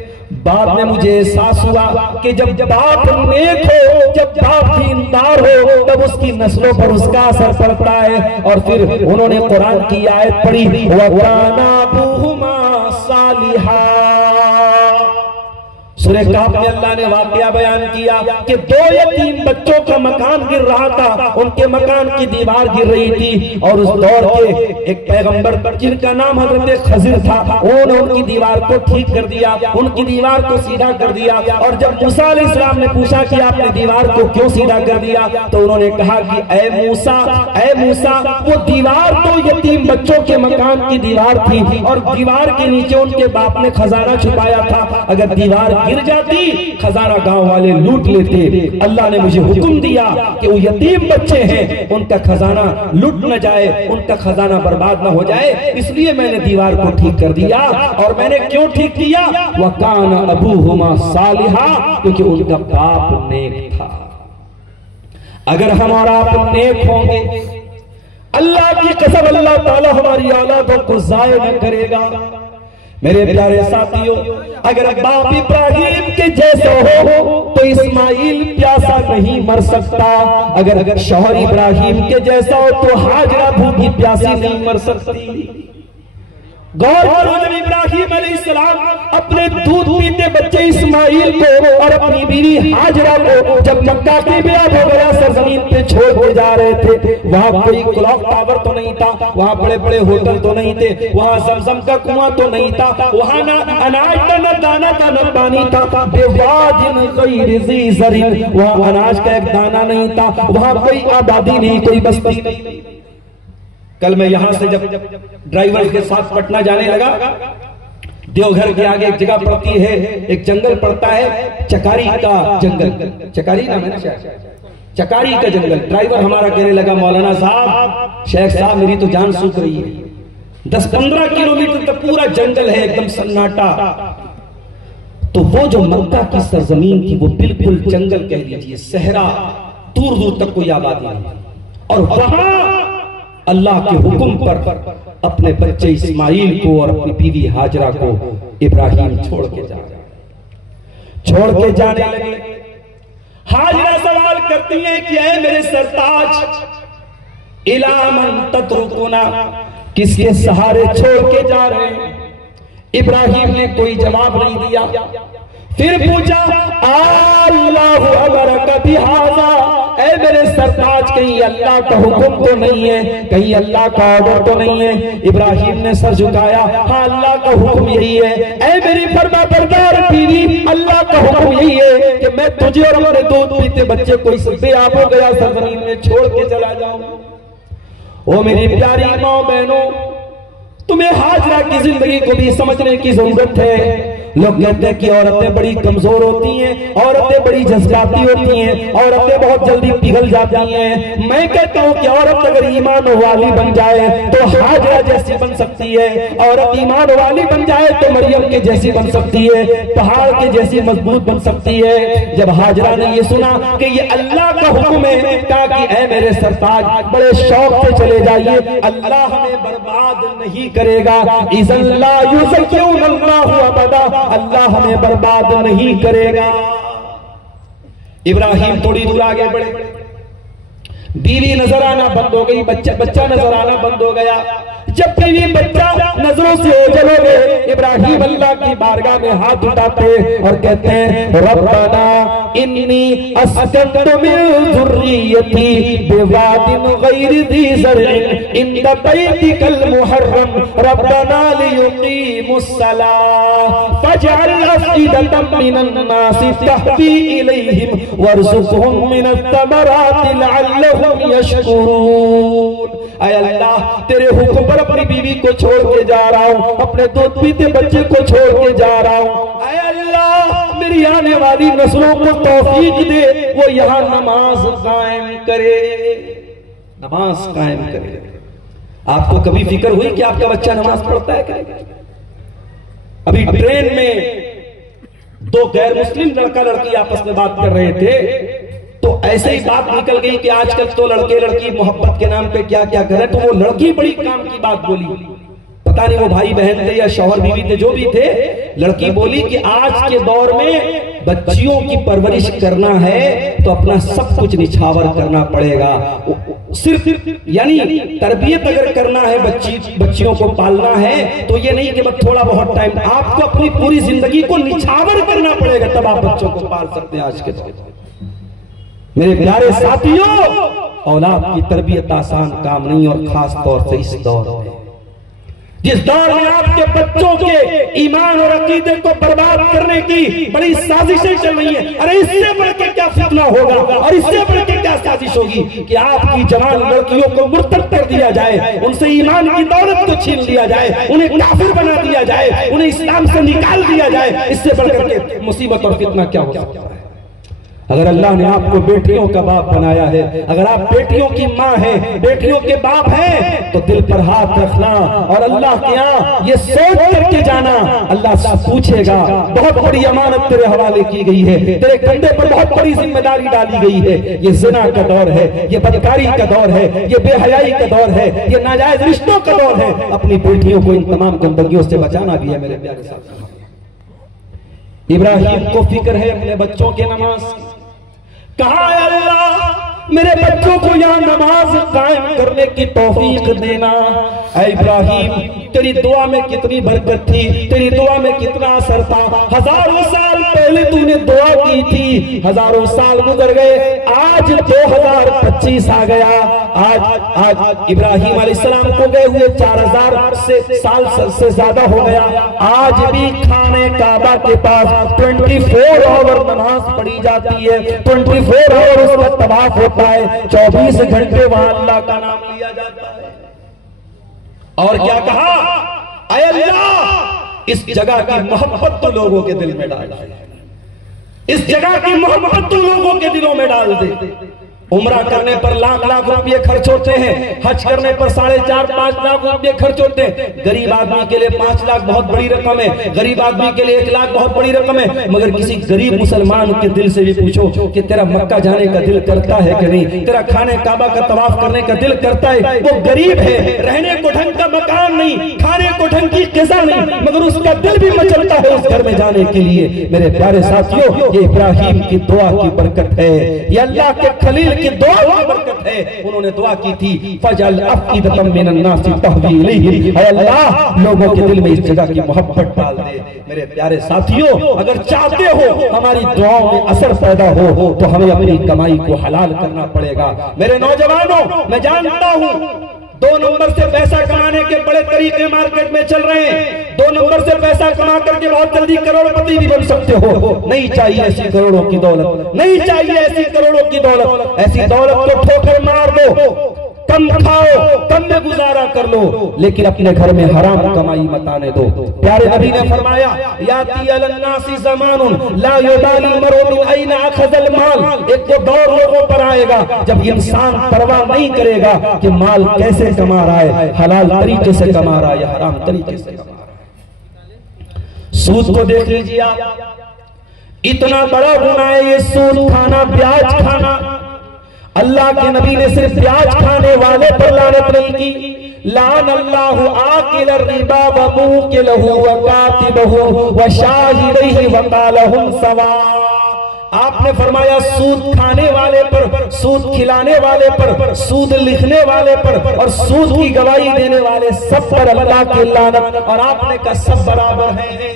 बाद में मुझे एहसास हुआ कि जब बाप नेक हो, जब बाप दीनदार हो, तब उसकी नस्लों पर उसका असर पड़ता है। और फिर उन्होंने कुरान की आयत पढ़ी, वकाना अबूहुमा सालिहा। सूरह कहफ में अल्लाह ने वाकया बयान किया कि दो यतीम बच्चों का मकान गिर रहा था, उनके मकान की दीवार गिर रही थी और उस दौर के एक पैगंबर जिनका नाम हजरत खजिर था, उन्होंने उनकी दीवार को ठीक कर दिया, उनकी दीवार को सीधा कर दिया। और जब मूसा अलैहिस्सलाम ने पूछा कि आपने दीवार को क्यों सीधा कर दिया, तो उन्होंने कहा कि ऐ मूसा, वो दीवार तो यतीम बच्चों के मकान की दीवार थी और दीवार के नीचे उनके बाप ने खजाना छुपाया था। अगर दीवार गिर जाती, खजाना गांव वाले लूट लेते। अल्लाह ने मुझे हुक्म दिया कि वो यतीम बच्चे हैं, उनका खजाना लूट न जाए, उनका खजाना बर्बाद न हो जाए, इसलिए मैंने दीवार को ठीक कर दिया। और मैंने क्यों ठीक किया? वकाना अबूहुमा सालिहा, क्योंकि उनका बाप नेक था। अगर हमारा आप नेक होंगे, अल्लाह की कसम अल्लाह ताला हमारी औलादों को जाया न करेगा। मेरे प्यारे साथियों, अगर बाप इब्राहिम के जैसे हो तो इस्माइल प्यासा नहीं मर सकता। अगर शौहर इब्राहिम के जैसा हो तो हाजरा भूखी प्यासी नहीं मर सकती। गौर करो, जब इब्राहिम अलैहिस्सलाम अपने दूध पीते बच्चे इस्माइल को और अपनी बीवी हाजरा को जब मक्का की बियाद हो गया सरजमीन पे छोड़ के जा रहे थे, वहां कोई क्लॉक टावर तो नहीं था, वहां बड़े बड़े होटल तो नहीं थे, वहां जमजम का कुआं तो नहीं था, वहां ना अनाज था, न दाना था, न पानी था। बेवादिन गैर ज़ी ज़रिन, वहां अनाज का एक दाना नहीं था, वहां कोई आबादी नहीं, कोई बस्ती नहीं। कल मैं यहां से जब ड्राइवर के साथ पटना जाने लगा, देवघर के आगे एक जगह पड़ती है, एक जंगल पड़ता है, चकारी का जंगल, चकारी नाम है ना, चकारी का जंगल। ड्राइवर हमारा कहने लगा, मौलाना साहब, शेख साहब, मेरी तो जान सूख रही है, 10-15 किलोमीटर तक पूरा जंगल है, एकदम सन्नाटा। तो वो जो मक्का की सरजमीन थी वो बिल्कुल जंगल कह लीजिए, सहरा, दूर दूर तक कोई आबादी नहीं, और वहां अल्लाह के हुक्म पर अपने बच्चे इस्माइल को और अपनी बीवी हाजरा को इब्राहिम छोड़ के जाने लगे। हाजरा सवाल करती हैं कि ऐ मेरे सरताज, इला मन तत्रुकुना, किसके सहारे छोड़ के जा रहे हैं? इब्राहिम ने कोई जवाब नहीं दिया। फिर पूछा, अल्लाहु अमरका बिहाज़ा, ऐ मेरे सरताज, कहीं अल्लाह का हुक्म तो नहीं है, कहीं अल्लाह का ऑर्डर तो नहीं है? इब्राहिम ने सर झुकाया, हाँ अल्लाह का हुक्म यही है। ऐ मेरी फरमाबरदार बीवी, अल्लाह का हुक्म यही है कि मैं तुझे और हमारे दूध पीते बच्चे को इस बेआब हो गया सरजमीन में छोड़ के चला जाऊं। ओ मेरी प्यारी माँ बहनों, तुम्हें हाजरा की जिंदगी को भी समझने की जरूरत है। लोग कहते हैं कि औरतें बड़ी कमजोर होती हैं, औरतें बड़ी जज्बाती होती हैं, औरतें बहुत जल्दी पिघल जाती हैं। मैं कहता हूं कि औरत अगर ईमान वाली बन जाए तो हाजरा जैसी बन सकती है, औरत ईमान वाली बन जाए तो मरियम के जैसी बन सकती है, पहाड़ के जैसी मजबूत बन सकती है। जब हाजरा ने ये सुना कि ये अल्लाह का हुक्म है, कहा कि ऐ मेरे सरताज, बड़े शौक से चले जाइए, अल्लाह हमें बर्बाद नहीं करेगा। इज़ल्ला युज़य्युनल्लाहु अबदा, अल्लाह हमें बर्बाद नहीं करेगा। इब्राहिम थोड़ी दूर आगे बढ़े, बीवी नजर आना बंद हो गई, बच्चा नजर आना बंद हो गया। जब बीवी बच्चा नजरों से ओझल हो गए, इब्राहिम अल्लाह की बारगाह में हाथ उठाते और कहते हैं, रब्बना इन्नी अस्कनतु मिन ज़ुर्रियती बिवादिन गैरि ज़ी ज़रइन इंद बैतिकल मुहर्रम रब्बना लियुक़ीमुस्सलाह फजअल अफ़इदतम मिनन नासि तहवी इलैहिम वरज़ुक़हुम मिनत-तमराति लअल्लहुम यशकुरून। ऐ अल्लाह, तेरे हुक्म पर अपनी बीवी को छोड़ के जा रहा हूं, अपने दूध पीते बच्चे को छोड़ के जा रहा हूं। ऐ अल्लाह, मेरी आने वाली नस्लों को तौफीक दे, वो यहां नमाज कायम करे, नमाज कायम करे। आपको कभी फिक्र हुई कि आपका बच्चा नमाज पढ़ता है क्या? अभी ट्रेन में दो गैर मुस्लिम लड़का लड़की आपस में बात कर रहे थे, तो ऐसे ही बात निकल गई कि आजकल तो लड़के लड़की मोहब्बत के नाम पे क्या क्या करे। तो वो लड़की बड़ी काम की बात बोली, पता नहीं वो भाई बहन थे या शौहर बीवी थे, जो भी थे, लड़की बोली कि आज के दौर में बच्चियों की परवरिश करना है तो अपना सब कुछ निछावर करना पड़ेगा। सिर्फ यानी तरबियत अगर करना है, बच्चियों को पालना है, तो ये नहीं कि बस थोड़ा बहुत टाइम, आपको अपनी पूरी जिंदगी को निछावर करना पड़ेगा, तब आप बच्चों को पाल सकते हैं। आज के दौर मेरे प्यारे साथियों, औलाद की तरबियत आसान काम नहीं, और खास तौर से इस दौर में, जिस दौर में आपके बच्चों के ईमान और अकीदे को बर्बाद करने की बड़ी साजिशें चल रही हैं। अरे इससे बढ़ के क्या फितना होगा, और इससे बढ़ के क्या साजिश होगी कि आपकी जवान लड़कियों को मुर्तद कर दिया जाए, उनसे ईमान की दौलत को छीन लिया जाए, उन्हें काफिर बना दिया जाए, उन्हें इस्लाम से निकाल दिया जाए। इससे बढ़कर के मुसीबत और फितना क्या हो सकता है? अगर अल्लाह ने आपको बेटियों का बाप बनाया है, अगर आप बेटियों की माँ हैं, बेटियों के बाप हैं, तो दिल पर हाथ रखना और अल्लाह के यहाँ ये सोच करके जाना, अल्लाह से पूछेगा। बहुत बड़ी अमानत तेरे हवाले की गई है, तेरे कंधे पर बहुत बड़ी जिम्मेदारी डाली गई है। ये ज़िना का दौर है, ये बदकारी का दौर है, ये बेहयाई का दौर है, ये नाजायज रिश्तों का दौर है। अपनी बेटियों को इन तमाम गंदगियों से बचाना भी है मेरे प्यारे साथ। इब्राहिम को फिक्र है अपने बच्चों के नमाज की। कहा है अल्लाह मेरे बच्चों को यहाँ नमाज कायम करने की तौफीक देना। ऐ इब्राहिम तेरी दुआ में कितनी बरकत थी, तेरी दुआ में कितना असर था। हजारों साल पहले तूने दुआ की थी, हजारों साल गुजर गए, आज 2025 आ गया। आज इब्राहिम अलैहिस्सलाम को गए हुए 4000 साल से ज्यादा हो गया। आज भी खाने काबा के पास 24 आवर नमाज पढ़ी जाती है, 24 आवर उसका तवाफ होता है, 24 घंटे वहां अल्लाह का नाम लिया जाता है। और क्या कहा, ऐ अल्लाह इस जगह की मोहब्बत तो लोगों के दिल में डाल दे, इस जगह की मोहब्बत तो लोगों के दिलों में डाल दे। उम्रा करने पर लाख लाख रुपए खर्च होते हैं, हज करने पर 4.5-5 लाख रुपए खर्च होते हैं। गरीब आदमी के लिए 5 लाख बहुत बड़ी रकम है, गरीब आदमी के लिए 1 लाख बहुत बड़ी रकम है। मगर किसी गरीब मुसलमान के दिल से भी पूछो कि तेरा मक्का जाने का दिल करता है कि नहीं, तेरा खाने काबा का तवाफ करने का दिल करता है। वो गरीब है, रहने को ढंग का मकान नहीं, खाने को ढंग की ग़िज़ा नहीं, मगर उसका दिल भी मचलता है उस घर में जाने के लिए। मेरे प्यारे साथियों, ये इब्राहिम की दुआ की बरकत है, ये अल्लाह के खलील की दुआ की बरकत है। उन्होंने दुआ की थी, फजल अफ़ईदतम मिनन नास तहवी इलैहि, ऐ अल्लाह लोगों के दिल में इस जगह की मोहब्बत डाल दे। मेरे प्यारे साथियों, अगर चाहते हो हमारी दुआओं में असर पैदा हो तो हमें अपनी कमाई को हलाल करना पड़ेगा। मेरे नौजवानों, मैं जानता हूं 2 नंबर से पैसा कमाने के बड़े तरीके मार्केट में चल रहे हैं। 2 नंबर से पैसा कमा करके बहुत जल्दी करोड़पति भी बन सकते हो। नहीं चाहिए ऐसी करोड़ों की दौलत, नहीं चाहिए ऐसी करोड़ों की दौलत। ऐसी दौलत को ठोकर मार दो, कम खाओ, कम में गुजारा कर लो, लेकिन अपने घर में हराम कमाई मत आने दो। प्यारे नबी ने फरमाया, याती अलन्नासी ज़मानुन ला युबाली मरउ मिन ऐना अखज़ल माल। एक तो दौर लोगों पर आएगा जब इंसान परवाह नहीं करेगा कि माल कैसे कमा रहा है, हलाल तरीके से कमा रहा है या हराम तरीके से कमा रहा है। सूद को देख लीजिए आप, इतना बड़ा गुनाह है ये सूद खाना, ब्याज खाना। अल्लाह के नबी ने सिर्फ ब्याज खाने वाले पर लानत नहीं की, लान अल्लाहु आकिल रिबा व मुकिलहु व कातिबहु व शाहिदैहि व कालहुम सवा। आपने फरमाया सूद खाने वाले पर, सूद खिलाने वाले पर, सूद लिखने वाले पर और सूद की गवाही देने वाले सब पर अल्लाह की लानत। और आपने कहा सब बराबर हैं।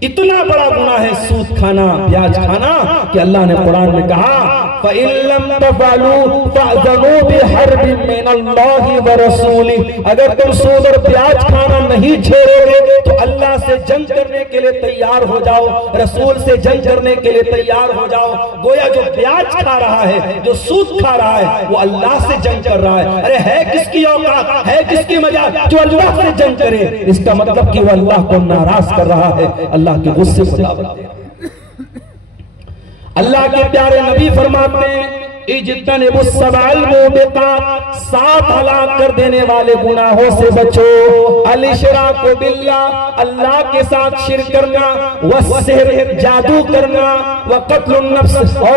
इतना बड़ा गुनाह है सूद खाना, ब्याज खाना कि अल्लाह ने कुरान में कहा, फ़इल्लम तफ़अलू फ़अज़नू बिहर्बिन मिनल्लाहि व रसूलिही। अगर तुम सूद और ब्याज खाना नहीं छोड़ोगे तो अल्लाह से जंग करने के लिए तैयार हो जाओ, रसूल से जंग करने के लिए तैयार हो जाओ। गोया जो ब्याज खा रहा है, जो सूद खा रहा है, वो अल्लाह से जंग कर रहा है। अरे है किसकी औकात, है किसकी मजाल जो अल्लाह से जंग करे? इसका मतलब कि वो अल्लाह को नाराज कर रहा है, अल्लाह के गुस्से को दावत दे रहा है। अल्लाह के प्यारे नबी फरमाते हैं, इज्तनिबुस सबाल मुबिकात, 7 हलाक कर देने वाले गुनाहों से बचो। अल इशराकु बिल्लाह, अल्लाह के साथ शिर्क करना, वस्सिहर, जादू करना, व कत्लुन नफ्स, और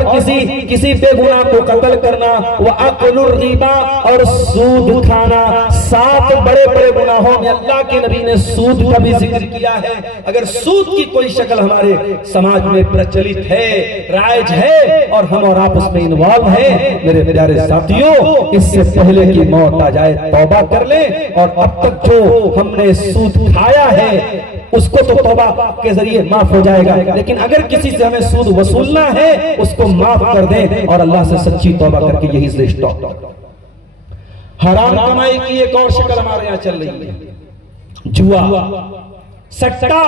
किसी बेगुनाह को कत्ल करना, व अकुलुर रिबा, और सूद खाना। 7 बड़े बड़े गुनाहों में अल्लाह के नबी ने सूद का भी जिक्र किया है। अगर सूद की कोई शक्ल हमारे समाज में प्रचलित है, राइज है और हम और आप उसमें इन्वॉल्व है, मेरे प्यारे साथियों, इससे पहले कि मौत आ जाए तौबा कर ले। और अब तक जो हमने सूद खाया है उसको तो तौबा के जरिए माफ हो जाएगा, लेकिन अगर किसी से हमें सूद वसूलना है उसको माफ कर दें और अल्लाह से सच्ची तौबा करके यही श्रेष्ठ। हराम कमाई की एक और शक्ल हमारे यहाँ चल रही है, जुआ, सट्टा।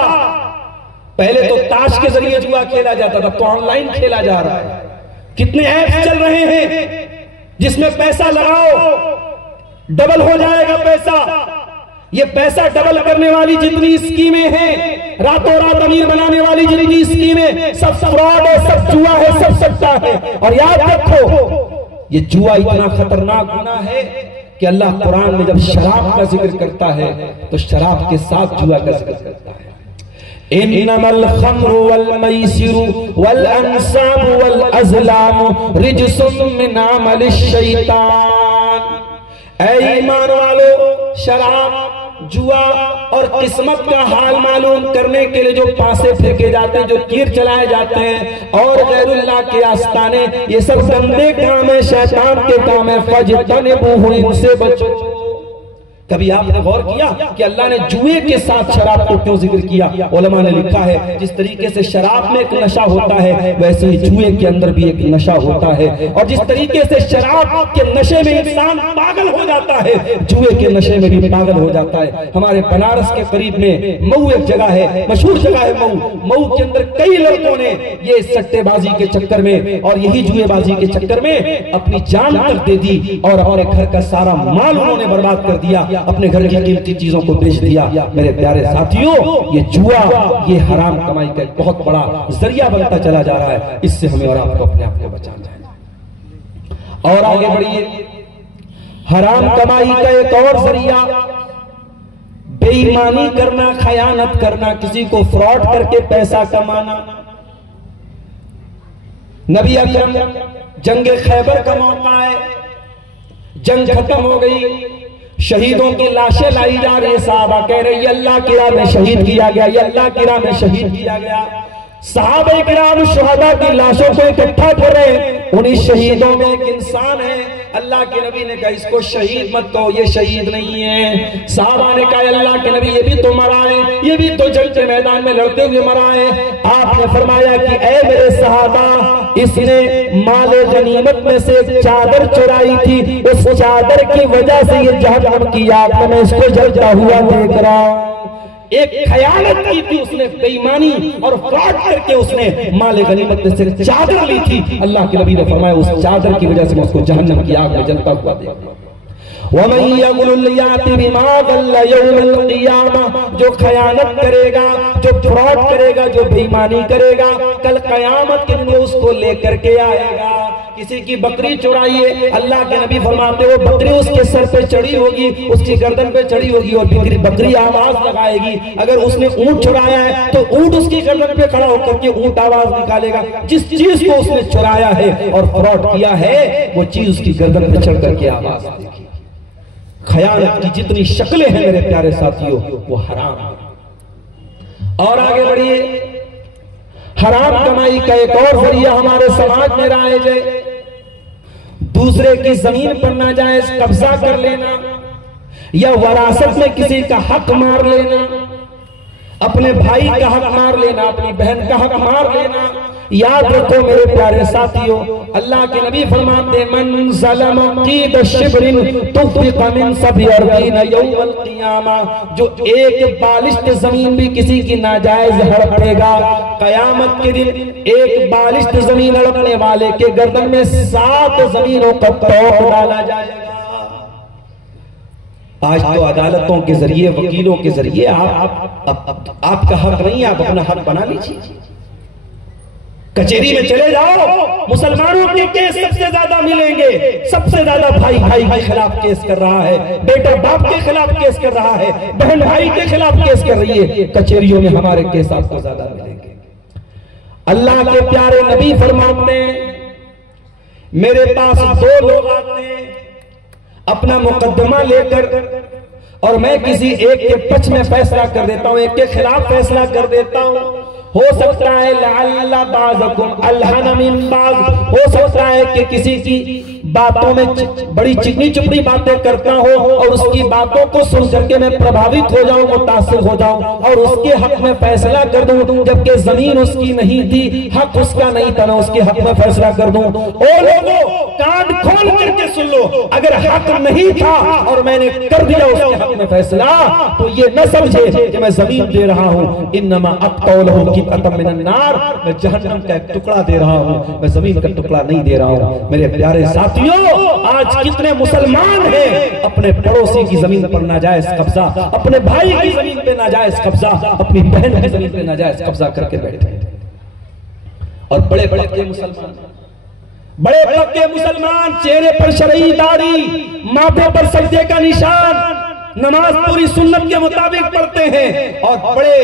पहले तो ताश के जरिए जुआ खेला जाता था, तो ऑनलाइन खेला जा रहा है। कितने ऐप्स चल रहे हैं जिसमें पैसा लगाओ डबल हो जाएगा पैसा, ये पैसा डबल करने वाली जितनी स्कीमें हैं, रातों रात अमीर बनाने वाली जितनी स्कीमें, सब फ्रॉड है, सब जुआ है, सब सट्टा है। और याद रखो ये जुआ इतना खतरनाक गुनाह है कि अल्लाह कुरान में जब शराब का जिक्र करता है तो शराब के साथ जुआ का जिक्र करता है। इन्नमल खम्रु वल मैसिरु वल अंसाबु वल अज़लामु रिजसुम मिन अमलिश शैतान। ऐ ईमान वालो, शराब, जुआ और किस्मत का हाल मालूम करने के लिए जो पासे फेंके जाते हैं, जो तीर चलाए जाते हैं और गैरुल्लाह के आस्ताने, ये सब गंदे काम है, शैतान के काम है। फजतनिबूहु, इनसे बचो। कभी आपने गौर किया कि अल्लाह ने जुए के साथ शराब को क्यों जिक्र किया? उलमा ने लिखा है जिस तरीके से शराब में एक नशा होता है वैसे ही जुए के अंदर भी एक नशा होता है। और जिस तरीके से शराब के नशे में इंसान पागल हो जाता है, जुए के नशे में भी पागल हो जाता है। हमारे बनारस के करीब में मऊ एक जगह है, मशहूर जगह है मऊ। मऊ के अंदर कई लड़कों ने ये सट्टेबाजी के चक्कर में और यही जुएबाजी के चक्कर में अपनी जान तक दे दी और अपने घर का सारा माल उन्होंने बर्बाद कर दिया, अपने घर की कीमती चीजों को बेच दिया। मेरे प्यारे साथियों, ये जुआ, ये हराम कमाई का एक बहुत बड़ा जरिया बनता चला जा रहा है। इससे हमें और आपको अपने आप को बचाना है। और आगे बढ़िए, हराम कमाई का एक और जरिया बेईमानी करना, खयानत करना, किसी को फ्रॉड करके पैसा कमाना। नबी अकरम, जंग खैबर का मौका है, जंग खत्म हो गई, शहीदों की लाशें लाई जा रही है। साहबा कह रहे ये अल्लाह की राह में शहीद किया गया, ये अल्लाह की राह में शहीद किया गया। सहाबा किराम शुहदा की लाशों को इकट्ठा कर रहे हैं। उन्हीं शहीदों में एक इंसान है, अल्लाह के नबी ने कहा इसको शहीद मत कहो, ये शहीद नहीं है। साहबा ने कहा अल्लाह के नबी ये भी तो मरा है, ये भी तो जंग के मैदान में लड़ते हुए मरा है। आपने फरमाया कि ऐ मेरे सहाबा, इसने माले गनीमत में से एक चादर चुराई थी, उस चादर की वजह से ये जहन्नम की आग में इसको जलता हुआ देख रहा हूं। एक खयानत की थी उसने, बेईमानी और फ्रॉड करके उसने माले गनीमत में से चादर ली थी। अल्लाह के नबी ने फरमाया उस चादर की वजह से मैं उसको जहन्नम की आग में जलता हुआ देख रहा हूं। जो खयानत करेगा, जो फ्रॉड करेगा, जो बेईमानी करेगा, कल कयामत के दिन उसको लेकर के आएगा। किसी की बकरी चुराइए, अल्लाह के नबी फरमाते हो बकरी उसके सर पे चढ़ी होगी, उसकी गर्दन पे चढ़ी होगी और बकरी आवाज लगाएगी। अगर उसने ऊंट चुराया है तो ऊंट उसकी गर्दन पे खड़ा होकर के ऊंट आवाज निकालेगा। जिस चीज को उसने चुराया है और फ्रॉड किया है वो चीज उसकी गर्दन पे चढ़ करके आवाज देगी। खयानत की जितनी शक्लें हैं मेरे प्यारे साथियों वो हराम है। और आगे बढ़िए, हराम कमाई का एक और जरिया हमारे समाज में राइज है, दूसरे की जमीन पर नाजायज कब्जा कर लेना या वरासत में किसी का हक मार लेना, अपने भाई का हक मार लेना, अपनी बहन का हक मार लेना। याद रखो मेरे प्यारे साथियों, अल्लाह के नबी फरमाते मन ज़लम क़ीद शिब्रिन तुफ़िक़ मिन सबियरदीन यौमल क़ियामा, जो एक बालिश्त जमीन भी किसी की नाजायज हड़पेगा, कयामत के दिन एक बालिश्त जमीन हड़पने वाले के गर्दन में 7 जमीनों का तोड़ डाला जाएगा। आज तो अदालतों के जरिए, वकीलों के जरिए आपका हक नहीं, आप अपना हक बना लीजिए। कचहरी में चले जाओ, मुसलमानों के केस सबसे ज्यादा मिलेंगे, सबसे ज्यादा भाई भाई के खिलाफ केस कर रहा है, बेटा बाप के खिलाफ केस कर रहा है, बहन भाई के खिलाफ केस कर रही है। कचहरियों में हमारे केस आपको ज्यादा मिलेंगे। अल्लाह के प्यारे नबी फरमाते हैं मेरे पास 2 लोग आते हैं अपना मुकदमा लेकर और मैं किसी एक के पक्ष में फैसला कर देता हूं, एक के खिलाफ फैसला कर देता हूं। हो सकता है लअल्ला बाज़कुम अलहन मिन बाज़, हो सकता है कि किसी की बातों में बड़ी चिकनी चुपड़ी बातें करता हो और उसकी बातों को सुन करके मैं प्रभावित हो जाऊं, मुतासिर हो जाऊं और उसके हक में फैसला कर दूं, जबकि जमीन उसकी नहीं थी, हक उसका नहीं था, मैं उसके हक में फैसला कर दूं। ओ लोगों, कान खोल करके सुन लो, अगर हक नहीं था और मैंने कर दिया उसके हक में फैसला, तो ये न समझे कि मैं जमीन दे रहा हूं, इन्नमा अक़तौलहु क़ितअम मिनन नार, मैं जहन्नम का एक टुकड़ा दे रहा हूं, मैं जमीन का टुकड़ा नहीं दे रहा हूं। मेरे प्यारे साथियों, आज कितने मुसलमान हैं अपने पड़ोसी की जमीन पर नाजायज कब्जा, अपने भाई की जमीन पे नाजायज कब्जा, अपनी बहन की जमीन पे नाजायज कब्जा करके बैठे हैं। और बड़े पक्के मुसलमान, बड़े पक्के मुसलमान, चेहरे पर शरई दाढ़ी, माथे पर सजदे का निशान, नमाज पूरी सुन्नत के मुताबिक पढ़ते हैं और बड़े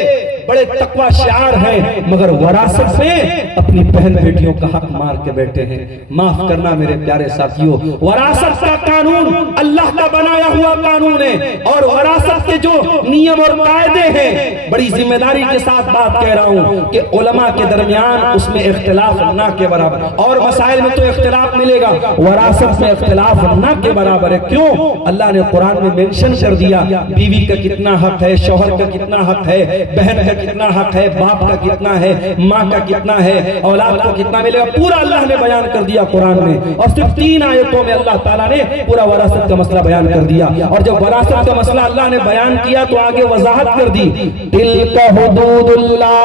बड़े तकवा शिआर हैं, मगर वरासत में अपनी बहन बेटियों का हक मार के बैठे हैं। माफ करना मेरे प्यारे साथियों, वरासत का कानून अल्लाह का बनाया हुआ कानून है और वरासत के जो नियम और कायदे हैं, बड़ी जिम्मेदारी के साथ बात कह रहा हूं कि उलमा के दरमियान उसमें इख्तिलाफ ना के बराबर, और मसाइल में तो इख्तिलाफ मिलेगा, वरासत में इख्तिलाफ ना के बराबर है। क्यों? अल्लाह ने कुरान में मेंशन कर दिया बीवी का कितना हक है, शौहर का कितना हक है, बहन का कितना हक है, बाप का कितना है, माँ का कितना है, औलाद को कितना मिलेगा, पूरा अल्लाह ने बयान कर दिया कुरान में। और सिर्फ 3 आयतों में अल्लाह ताला ने पूरा वरासत का मसला बयान कर दिया। और जब वरासत का मसला अल्लाह ने बयान किया तो आगे वजाहत कर दी, तिल्का हुदूदुल्लाह,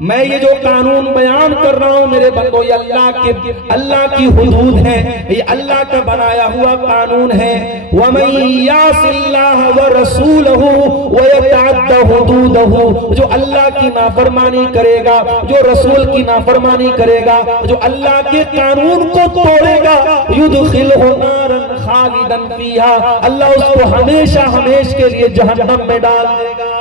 मैं ये जो कानून बयान कर रहा हूं मेरे बंदो, ये अल्लाह की हुदूद है, ये अल्लाह का बनाया हुआ कानून है। वमन यासिल्लाह व रसूलहु व यतअद्दा हुदूदहु, जो अल्लाह की नाफरमानी करेगा, जो रसूल की नाफरमानी करेगा, जो अल्लाह के कानून को तोड़ेगा, युदखिलहु नारन खालिदन फीहा, अल्लाह उसको हमेशा हमेश के लिए जहन्नम में डाल देगा।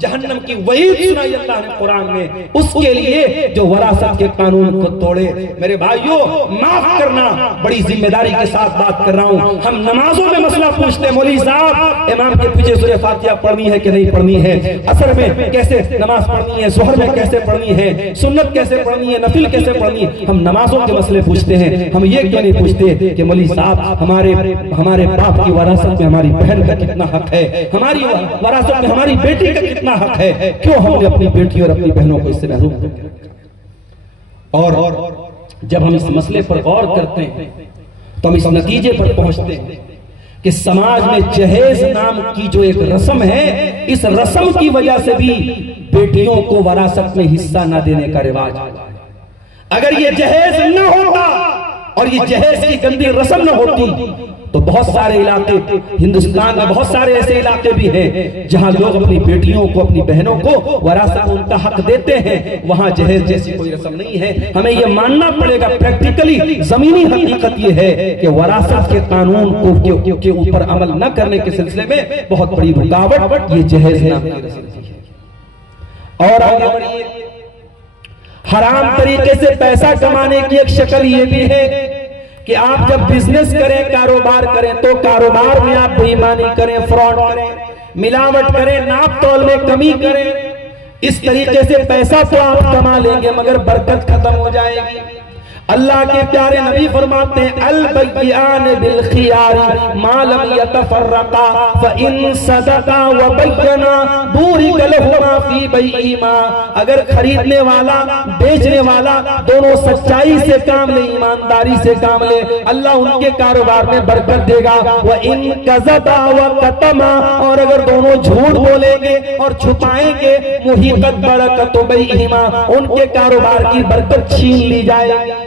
जहन्नम की वहीद सुनाई अल्लाह ने कुरान में उसके लिए जो वरासत के कानून को तोड़े। मेरे भाइयों, माफ करना, बड़ी जिम्मेदारी के साथ बात कर रहा हूं। हम नमाजों में मसला पूछते हैं, मौलवी साहब इमाम के पीछे सूरह फातिहा पढ़नी है कि नहीं पढ़नी है, असर में कैसे नमाज पढ़नी है, जोहर में कैसे पढ़नी है, सुन्नत कैसे पढ़नी है, नफिल कैसे पढ़नी है, हम नमाजों के मसले पूछते हैं। हम ये क्यों नहीं पूछते कि मौलवी साहब हमारे बाप की वरासत में हमारी बहन का कितना हक है, हमारी वरासत में हमारी बेटी का कितना हक है, क्यों हमने अपनी बेटी और अपनी बहनों को इससे महरूम किया? और जब हम इस मसले पर गौर करते हैं तो हम इस नतीजे पर पहुंचते हैं कि समाज में जहेज नाम की जो एक रस्म है, इस रस्म की वजह से भी बेटियों को वरासत में हिस्सा न देने का रिवाज है। अगर ये जहेज न होता और ये जहेज की गंदी रस्म न होती तो बहुत सारे इलाके हिंदुस्तान में, बहुत सारे ऐसे इलाके भी हैं जहां लोग अपनी बेटियों को, अपनी बहनों को वरासत में उनका हक देते हैं, वहां जहेज जैसी कोई रस्म नहीं है। हमें यह मानना पड़ेगा, प्रैक्टिकली जमीनी हकीकत यह है कि वरासत के कानून को के ऊपर अमल न करने के सिलसिले में बहुत बड़ी रुकावट ये जहेज नाम की रस्म है। और आगे बढ़िए, हराम तरीके से पैसा कमाने की एक शक्ल ये भी है कि आप जब बिजनेस करें, कारोबार करें, तो कारोबार में आप बेईमानी करें, फ्रॉड करें, मिलावट करें, नाप तौल में कमी करें। इस तरीके से पैसा तो आप कमा लेंगे मगर बरकत खत्म हो जाएगी। अल्लाह के प्यारे नबी फरमाते हैं, अल बय्यान बिल खियारी मा लम यतफर्रका फ इन सदका व बय्यना बुरिक लहुमा फी बैइमा। अगर खरीदने वाला, बेचने वाला दोनों सच्चाई से काम ले, ईमानदारी से काम ले, अल्लाह उनके कारोबार में बरकत देगा। व इन कज़बा व कतमा, और अगर दोनों झूठ बोलेंगे और छुपाएंगे, मुहीकत बरकत बैइमा, उनके कारोबार की बरकत छीन ली जाएगी।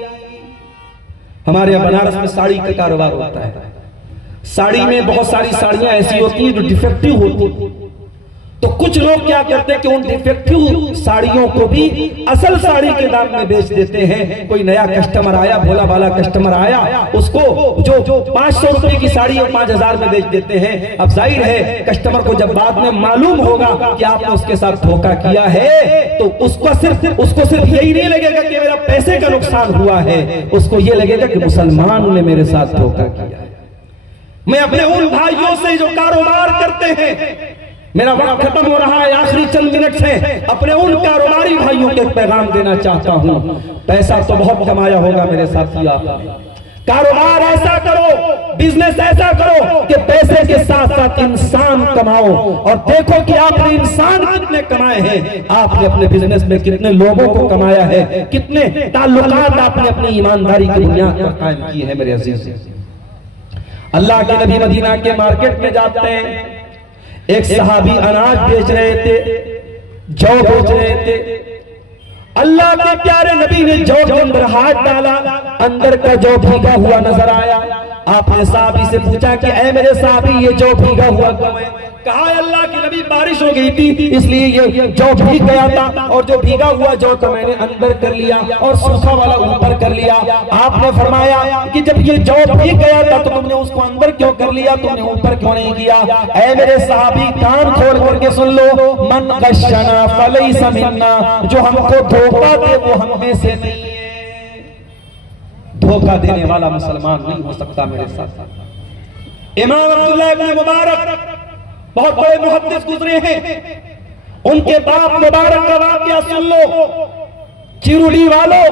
हमारे यहाँ बनारस में साड़ी का कारोबार होता है। साड़ी में बहुत सारी साड़ियां ऐसी होती हैं जो डिफेक्टिव होती, तो कुछ लोग क्या करते हैं कि उन डिफेक्टिव साड़ियों को भी असल साड़ी के दाम में बेच देते हैं। कोई नया कस्टमर आया, भोला भाला कस्टमर आया, उसको जो 500 रुपए की साड़ी 5000 में बेच देते हैं। अब जाहिर है कस्टमर को जब बाद में मालूम होगा कि आपने उसके साथ धोखा किया है तो उसको सिर्फ यही नहीं लगेगा कि मेरा पैसे का नुकसान हुआ है, उसको ये लगेगा कि मुसलमान ने मेरे साथ धोखा किया है। मैं अपने उन भाइयों से जो कारोबार करते हैं, मेरा वक्त खत्म हो रहा है, आखिरी चंद मिनट से अपने उन कारोबारी भाइयों को पैगाम देना चाहता हूं। पैसा तो बहुत कमाया होगा मेरे साथी, आपने कारोबार ऐसा करो, बिजनेस ऐसा करो कि पैसे के साथ साथ इंसान कमाओ, और देखो कि आपने इंसान कितने कमाए हैं, आपने अपने बिजनेस में कितने लोगों को कमाया है, कितने ताल्लुकात आपने अपनी ईमानदारी की बुनियाद पर कायम किए हैं। मेरे अजीज, अल्लाह के नबी मदीना के मार्केट में जाते हैं, एक सहाबी अनाज बेच रहे थे, जौ बेच रहे थे, अल्लाह के प्यारे नबी ने जौ के अंदर हाथ डाला, अंदर का जौ भीगा हुआ नजर आया। आपने साहबी से पूछा कि ऐ मेरे साहबी, ये जौ भीगा हुआ क्यों है? कहा अल्लाह की नबी, बारिश हो गई थी इसलिए ये जौ भीग गया था, और जो भीगा हुआ जौ तो मैंने अंदर कर लिया और सूखा वाला ऊपर कर लिया। आपने फरमाया कि जब ये जौ भीग गया था तो तुमने उसको अंदर क्यों कर लिया, तुमने ऊपर क्यों नहीं किया? ऐ मेरे साहबी, कान खोल करके सुन लो, मन गशना फलैसा मिन्ना, जो हमको धोखा दे वो हम में से नहीं है। धोखा देने वाला मुसलमान नहीं हो सकता मेरे साथ। इमाम अब्दुल्लाह इब्न मुबारक बहुत बड़े मुहद्दिस गुजरे हैं, उनके बाप मुबारक का वाकया सुन लो। चिरुली वालों,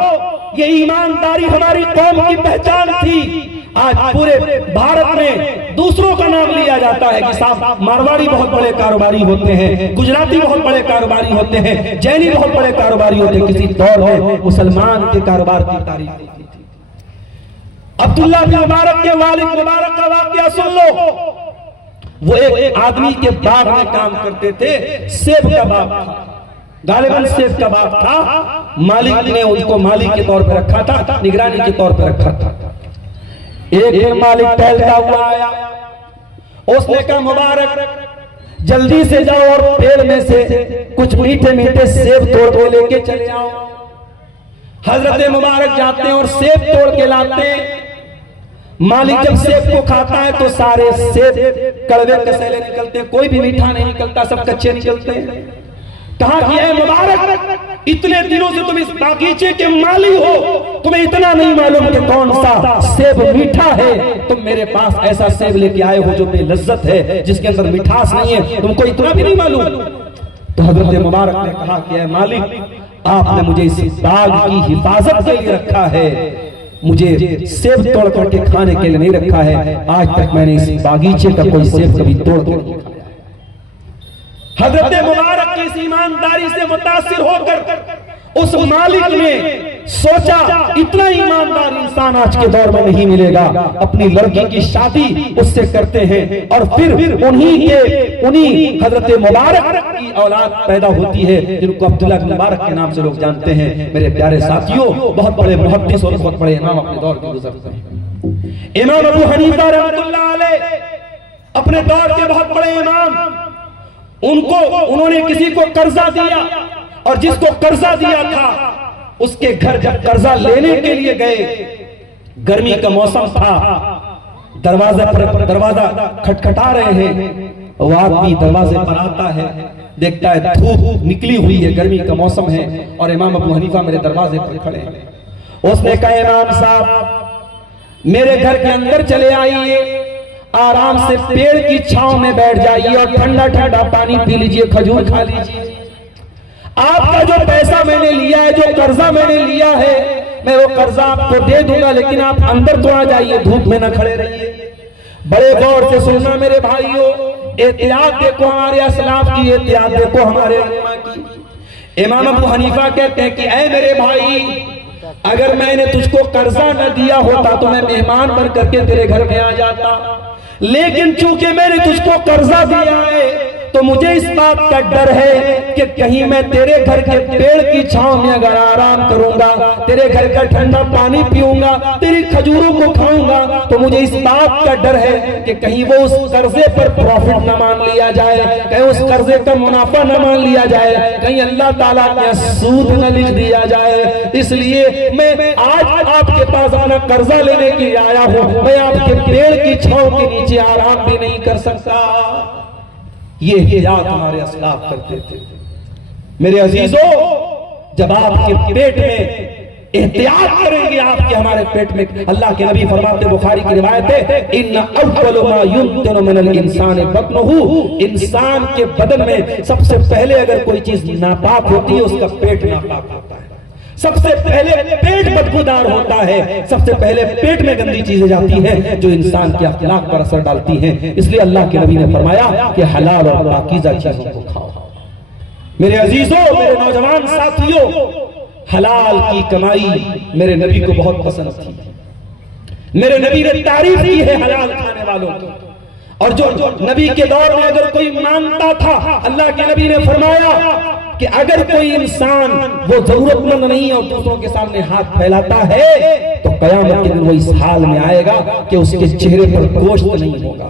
ये ईमानदारी हमारी कौम की पहचान थी। आज पूरे भारत में दूसरों का नाम लिया जाता है कि साहब मारवाड़ी बहुत बड़े कारोबारी होते हैं, गुजराती बहुत बड़े कारोबारी होते हैं, जैनी बहुत बड़े कारोबारी होते हैं। किसी दौर में मुसलमान के कारोबार की तारीफ थी। अब्दुल्लाह बिन मुबारक के वालिद मुबारक का वाकया सुन लो। वो एक आदमी के बाग में काम करते थे, सेब का बाग था, गालिबन सेब का बाग था। मालिक ने उनको मालिक के तौर पर रखा था, निगरानी के तौर पर रखा था। एक दिन मालिक टहलता हुआ आया, उसने कहा मुबारक जल्दी से जाओ और पेड़ में से कुछ मीठे मीठे सेब तोड़ के लेके चले आओ। हजरत मुबारक जाते हैं और सेब तोड़ के लाते हैं। मालिक जब सेब को खाता है तो सारे सेब कड़वे कसैले निकलते हैं, कोई भी मीठा नहीं निकलता, सब कच्चे निकलते हैं। कहा कि ऐ मुबारक, इतने दिनों से तुम इस बागीचे के माली हो, तुम्हें इतना नहीं मालूम कि कौन सा सेब मीठा है? तुम मेरे पास ऐसा सेब लेके आए हो जो बेलज्जत है, जिसके अंदर मिठास नहीं है, तुमको इतना भी नहीं मालूम? तो हजरत मुबारक ने कहा कि ऐ मालिक, आपने मुझे इस बाग की हिफाजत के लिए रखा है, मुझे सेब तोड़ करके खाने के लिए नहीं रखा है। आज तक मैंने इस बागीचे का कोई सेब कभी तोड़ के नहीं खाया। हजरत मुबारक की इस ईमानदारी से मुतासिर होकर उस मालिक ने सोचा, इतना ईमानदार इंसान आज के दौर में नहीं मिलेगा। अपनी लड़की की शादी उससे करते हैं और फिर उन्हीं हजरत मुबारक की औलाद पैदा होती है, जिनको अब्दुल्लाह बिन मुबारक के नाम से लोग जानते हैं। मेरे प्यारे साथियों, बहुत बड़े मुहद्दिस और बहुत बड़े इमाम अपने दौर के गुजरते हैं। इमाम अबू हनीफा रहमतुल्लाह अलैह अपने दौर के बहुत बड़े इमाम, उन्होंने किसी को कर्जा दिया और जिसको कर्जा दिया था उसके घर जब कर्जा लेने के लिए गए, गर्मी का मौसम था, दरवाजा खटखटा रहे हैं, वो आदमी दरवाजे पर आता है, देखता है धूप निकली हुई है, गर्मी का मौसम है और इमाम अबू हनीफा मेरे दरवाजे पर खड़े हैं। उसने कहा, इमाम साहब मेरे घर के अंदर चले आइए, आराम से पेड़ की छांव में बैठ जाइए और ठंडा ठंडा पानी पी लीजिए, खजूर खा लीजिए। आपका जो पैसा मैंने लिया है, जो कर्जा मैंने लिया है, मैं वो कर्जा आपको दे दूंगा, लेकिन आप अंदर तो आ जाइए, धूप में न खड़े रहिए। बड़े गौर से सुनना मेरे भाइयों, एहतियात देखो हमारे असलाफ की, एहतियात देखो हमारे उम्मा की। इमाम अबू हनीफा कहते हैं कि ऐ मेरे भाई, अगर मैंने तुझको कर्जा न दिया होता तो मैं मेहमान बन करके तेरे घर में आ जाता, लेकिन चूंकि मैंने तुझको कर्जा दिया है तो मुझे इस बात का डर है कि कहीं मैं तेरे घर के पेड़ की छांव में अगर आराम करूंगा, तेरे घर का ठंडा पानी पीऊंगा, तेरी खजूरों को खाऊंगा, तो मुझे इस बात का डर है कि कहीं वो उस कर्जे पर प्रॉफिट न मान लिया जाए, कहीं उस कर्जे का मुनाफा न मान लिया जाए, कहीं अल्लाह ताला का सूद न लिख दिया जाए। इसलिए मैं आज आपके पास अपना कर्जा लेने के लिए आया हूं, मैं आपके पेड़ की छांव के नीचे आराम भी नहीं कर सकता। ये एहतियात हमारे असलाफ करते थे। मेरे अजीजों, जब आपके पेट में एहतियात करेंगे, आपके हमारे पेट में, अल्लाह के नबी फरमाते, बुखारी की रिवायत है, इन्ना अव्वलु मा युंतनु मिनल इंसानि बत्नुहु, इंसान के बदन में सबसे पहले अगर कोई चीज नापाक होती है, उसका पेट नापाक होता है। सबसे पहले पेट बदबूदार होता है, सबसे पहले पेट में गंदी चीजें जाती हैं जो इंसान के अखलाक पर असर डालती हैं। इसलिए अल्लाह के नबी ने फरमाया कि हलाल और पाकीज़ा चीजों को खाओ। मेरे अजीजों, मेरे नौजवान साथियों, हलाल की कमाई मेरे नबी को बहुत पसंद थी। मेरे नबी ने तारीफ की है हलाल खाने वालों की। और जो नबी के दौर में अगर कोई मानता था, अल्लाह के नबी ने फरमाया कि अगर कोई इंसान वो जरूरतमंद नहीं है और दूसरों के सामने हाथ फैलाता है तो कयामत के दिन वो इस हाल में आएगा कि उसके चेहरे पर गोश्त नहीं होगा,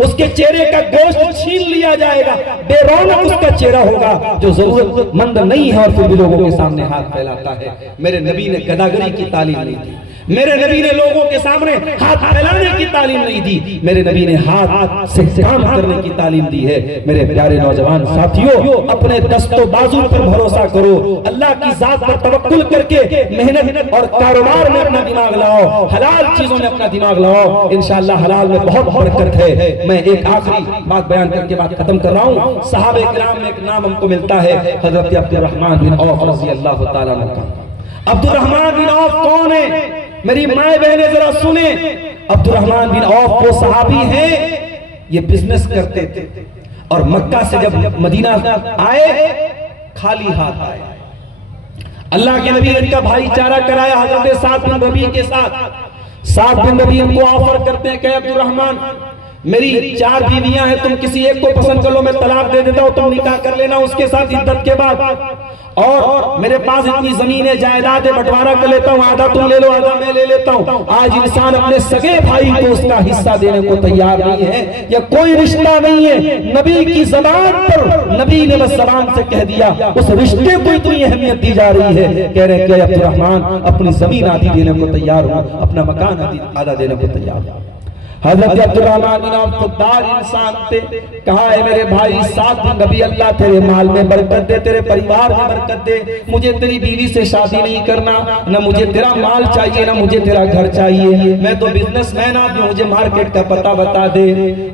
उसके चेहरे का गोश्त छीन लिया जाएगा, बेरौनक उसका चेहरा होगा जो जरूरतमंद नहीं है और फिर भी लोगों के सामने हाथ फैलाता है। मेरे नबी ने गदागरी की तालीम नहीं दी, मेरे नबी ने लोगों के सामने हाथ फैलाने की तालीम नहीं दी, मेरे नबी ने हाथ से काम करने की तालीम दी है। मेरे प्यारे नौजवान साथियों, अपने दस्तों बाजू पर भरोसा करो, अल्लाह की जात पर तवक्कुल करके मेहनत और कारोबार में अपना दिमाग लाओ, हलाल चीजों में अपना दिमाग लाओ, इंशाअल्लाह हलाल में बहुत बरकत है। मैं एक आखिरी बात बयान करके बात खत्म कर रहा हूँ। सहाबे किराम में एक नाम हमको मिलता है, हजरत अब्दुर्रहमान बिन औफ रज़ियल्लाहु ताला अन्हु का। अब्दुर्रहमान बिन औफ कौन है? मेरी माए बहने जरा सुने, अब्दुर्रहमान बिन औफ वो सहाबी हैं, ये बिजनेस करते थे और मक्का से जब मदीना आए खाली हाथ आए। अल्लाह के नबी ने इनका भाईचारा कराया हजरत साद बिन रबी के साथ। साद बिन रबी इनको ऑफर करते हैं कि अब्दुर्रहमान मेरी 4 बीवियां हैं, तुम किसी एक को पसंद कर लो, मैं तलाक दे देता हूं, तुम निकाह कर लेना उसके साथ इद्दत के बाद, और मेरे पास इतनी जमीन है जायदाद है, बंटवारा कर लेता हूं, आधा तुम ले लो आधा मैं ले लेता हूं। आज इंसान अपने सगे भाई को उसका हिस्सा देने को तैयार नहीं है, या कोई रिश्ता नहीं है। नबी की जबान पर नबी ने बस जबान से कह दिया, उस रिश्ते को इतनी अहमियत दी जा रही है। कह रहे हैं अब्दुर्रहमान अपनी जमीन आधी देने को तैयार हूं, अपना मकान आधा देने को तैयार हूं। हजरत अब्दुर्रहमान बिन औफ खुददार इंसान थे। कहा है मेरे भाई साद बिन रबी, अल्लाह तेरे माल में बरकत दे, तेरे परिवार में बरकत दे, मुझे तेरी बीवी से शादी नहीं करना, न मुझे तेरा माल चाहिए न मुझे तेरा घर चाहिए, मैं तो बिजनेसमैन आदमी, मुझे मार्केट का पता बता दे।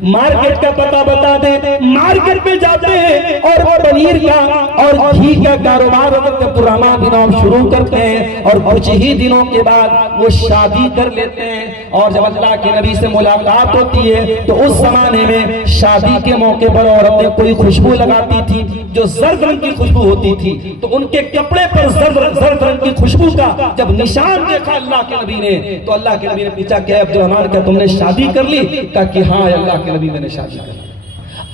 मार्केट का पता बता दे। मार्केट में जाते हैं और पनीर का और घी का कारोबार अब्दुर्रहमान बिन औफ शुरू करते हैं और कुछ ही दिनों के बाद वो शादी कर लेते हैं। और जब अल्लाह के नबी से मुलाकात होती है तो उस जमाने में शादी के मौके पर औरतें कोई खुशबू लगाती थी जो जर्द रंग की खुशबू होती थी, तो उनके कपड़े पर जर्द रंग की खुशबू का जब निशान देखा अल्लाह के नबी ने, तो अल्लाह के नबी ने पूछा क्या अब्दुर्रहमान क्या तुमने शादी कर ली? कहा कि हाँ अल्लाह के नबी मैंने शादी कर ली।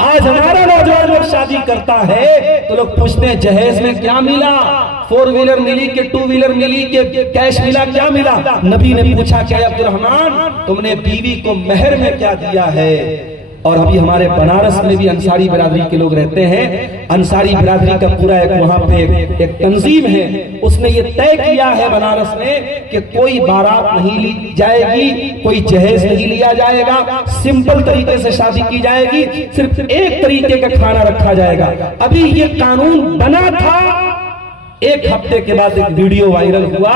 आज हमारा नौजवान जब शादी करता है तो लोग पूछते हैं जहेज में क्या मिला, 4 व्हीलर मिली कि 2 व्हीलर मिली कि कैश मिला, क्या मिला? नबी ने पूछा क्या अब्दुर्रहमान तुमने बीवी को मेहर में क्या दिया है? और अभी हमारे बनारस में भी अंसारी बिरादरी के लोग रहते हैं। अंसारी बिरादरी का पूरा एक वहां पे एक तंजीम है, उसने ये तय किया है बनारस में कि कोई बारात नहीं ली जाएगी, कोई जहेज नहीं लिया जाएगा, सिंपल तरीके से शादी की जाएगी, सिर्फ एक तरीके का खाना रखा जाएगा। अभी ये कानून बना था, एक हफ्ते के बाद एक वीडियो वायरल हुआ,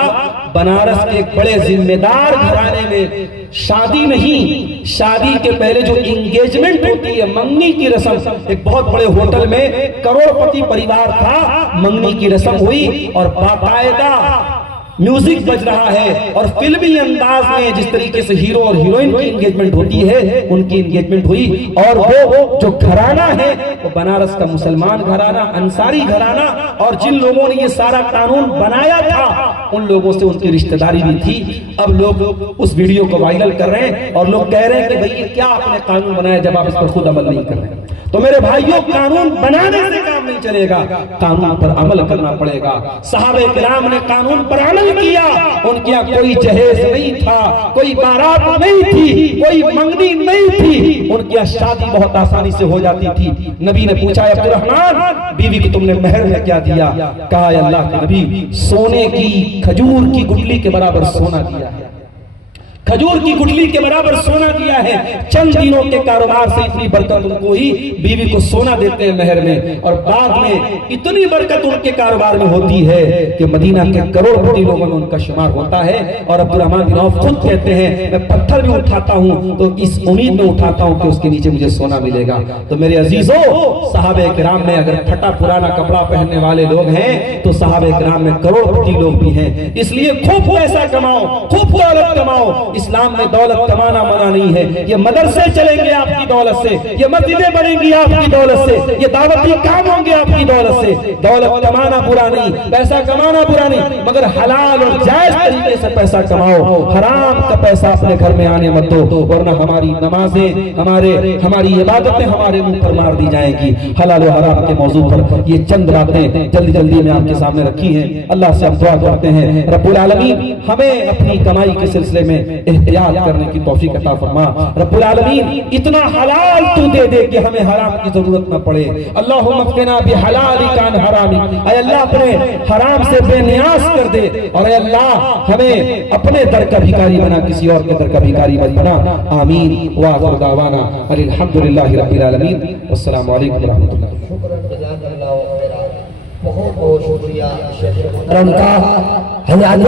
बनारस के एक बड़े जिम्मेदार घराने में शादी नहीं, शादी के पहले जो इंगेजमेंट होती है, मंगनी की रस्म, एक बहुत बड़े होटल में करोड़पति परिवार था, मंगनी की रस्म हुई और बाकायदा म्यूजिक बज रहा है और फिल्मी अंदाज में जिस तरीके से हीरो और हीरोइन की एंगेजमेंट होती है उनकी एंगेजमेंट हुई। और वो जो घराना है वो बनारस का मुसलमान घराना, अंसारी घराना, और जिन लोगों ने ये सारा कानून बनाया था उन लोगों से उनकी रिश्तेदारी भी थी। अब लोग उस वीडियो को वायरल कर रहे हैं और लोग कह रहे हैं कि भाई क्या आपने कानून बनाया जब आप इस पर खुद अमल नहीं कर रहे। तो मेरे भाइयों, कानून बनाने से काम नहीं चलेगा, कानून पर अमल करना पड़ेगा। सहाबे किराम ने कानून पर अमल किया, उनके यहाँ कोई जहेज नहीं था, कोई बारात नहीं थी, कोई मंगनी नहीं थी, उनके यहाँ शादी बहुत आसानी से हो जाती थी। नबी ने पूछा अब्दुर्रहमान बीवी को तुमने मेहर में क्या दिया? कहा अल्लाह के नबी सोने की खजूर की गुठली के बराबर सोना दिया है, खजूर की गुठली के बराबर सोना दिया है। चंद दिनों के कारोबार से इतनी बरकत उनको ही, बीवी को सोना देते हैं मेहर में, और बाद में इतनी बरकत उनके कारोबार में होती है कि मदीना के करोड़पति लोगों में उनका शुमार होता है। और अब्दुर्रहमान बिन औफ खुद कहते हैं मैं पत्थर भी उठाता हूं तो इस उम्मीद में उठाता हूं कि उसके नीचे मुझे सोना मिलेगा। तो मेरे अजीजों, सहाबे किराम में अगर फटा पुराना कपड़ा पहनने वाले लोग हैं तो सहाबे किराम में करोड़पति लोग भी हैं। इसलिए खूब पैसा कमाओ, खूब दौलत कमाओ। इस्लाम में दौलत कमाना मना नहीं है। ये मदरसे चलेंगे आपकी दौलत से, ये मस्जिदें बनेंगी आपकी दौलत से, ये दावती काम होंगे कामयाब की दौलत से। दौलत कमाना बुरा नहीं, पैसा कमाना बुरा नहीं, मगर हलाल और जायज तरीके से पैसा कमाओ। हराम का पैसा अपने घर में आने मत दो, वरना हमारी नमाजें, हमारी इबादतें हमारे मुंह पर मार दी जाएंगी। हलाल और हराम के मौजू पर ये चंद बातें जल्दी जल्दी में आपके सामने रखी हैं। अल्लाह से हम दुआ करते हैं रब्बुल आलमीन हमें अपनी कमाई के सिलसिले में एहतियात करने की तौफीक अता फरमा। रब्बुल आलमीन इतना हलाल तू दे दे कि हमें हराम की जरूरत न पड़े। अल्लाहुम्मा क़िना बिहलालिका अन हरामी, ऐ अल्लाह अपने हराम से बेनियाज कर दे, और ऐ अल्लाह हमें अपने दर का भिखारी बना, किसी और के दर का भिखारी मत बना। आमीन व आखिर दावाना अल्हम्दुलिल्लाहि रब्बिल आलमीन। अस्सलामु अलैकुम व रहमतुल्लाह। बहुत बहुत शुक्रिया।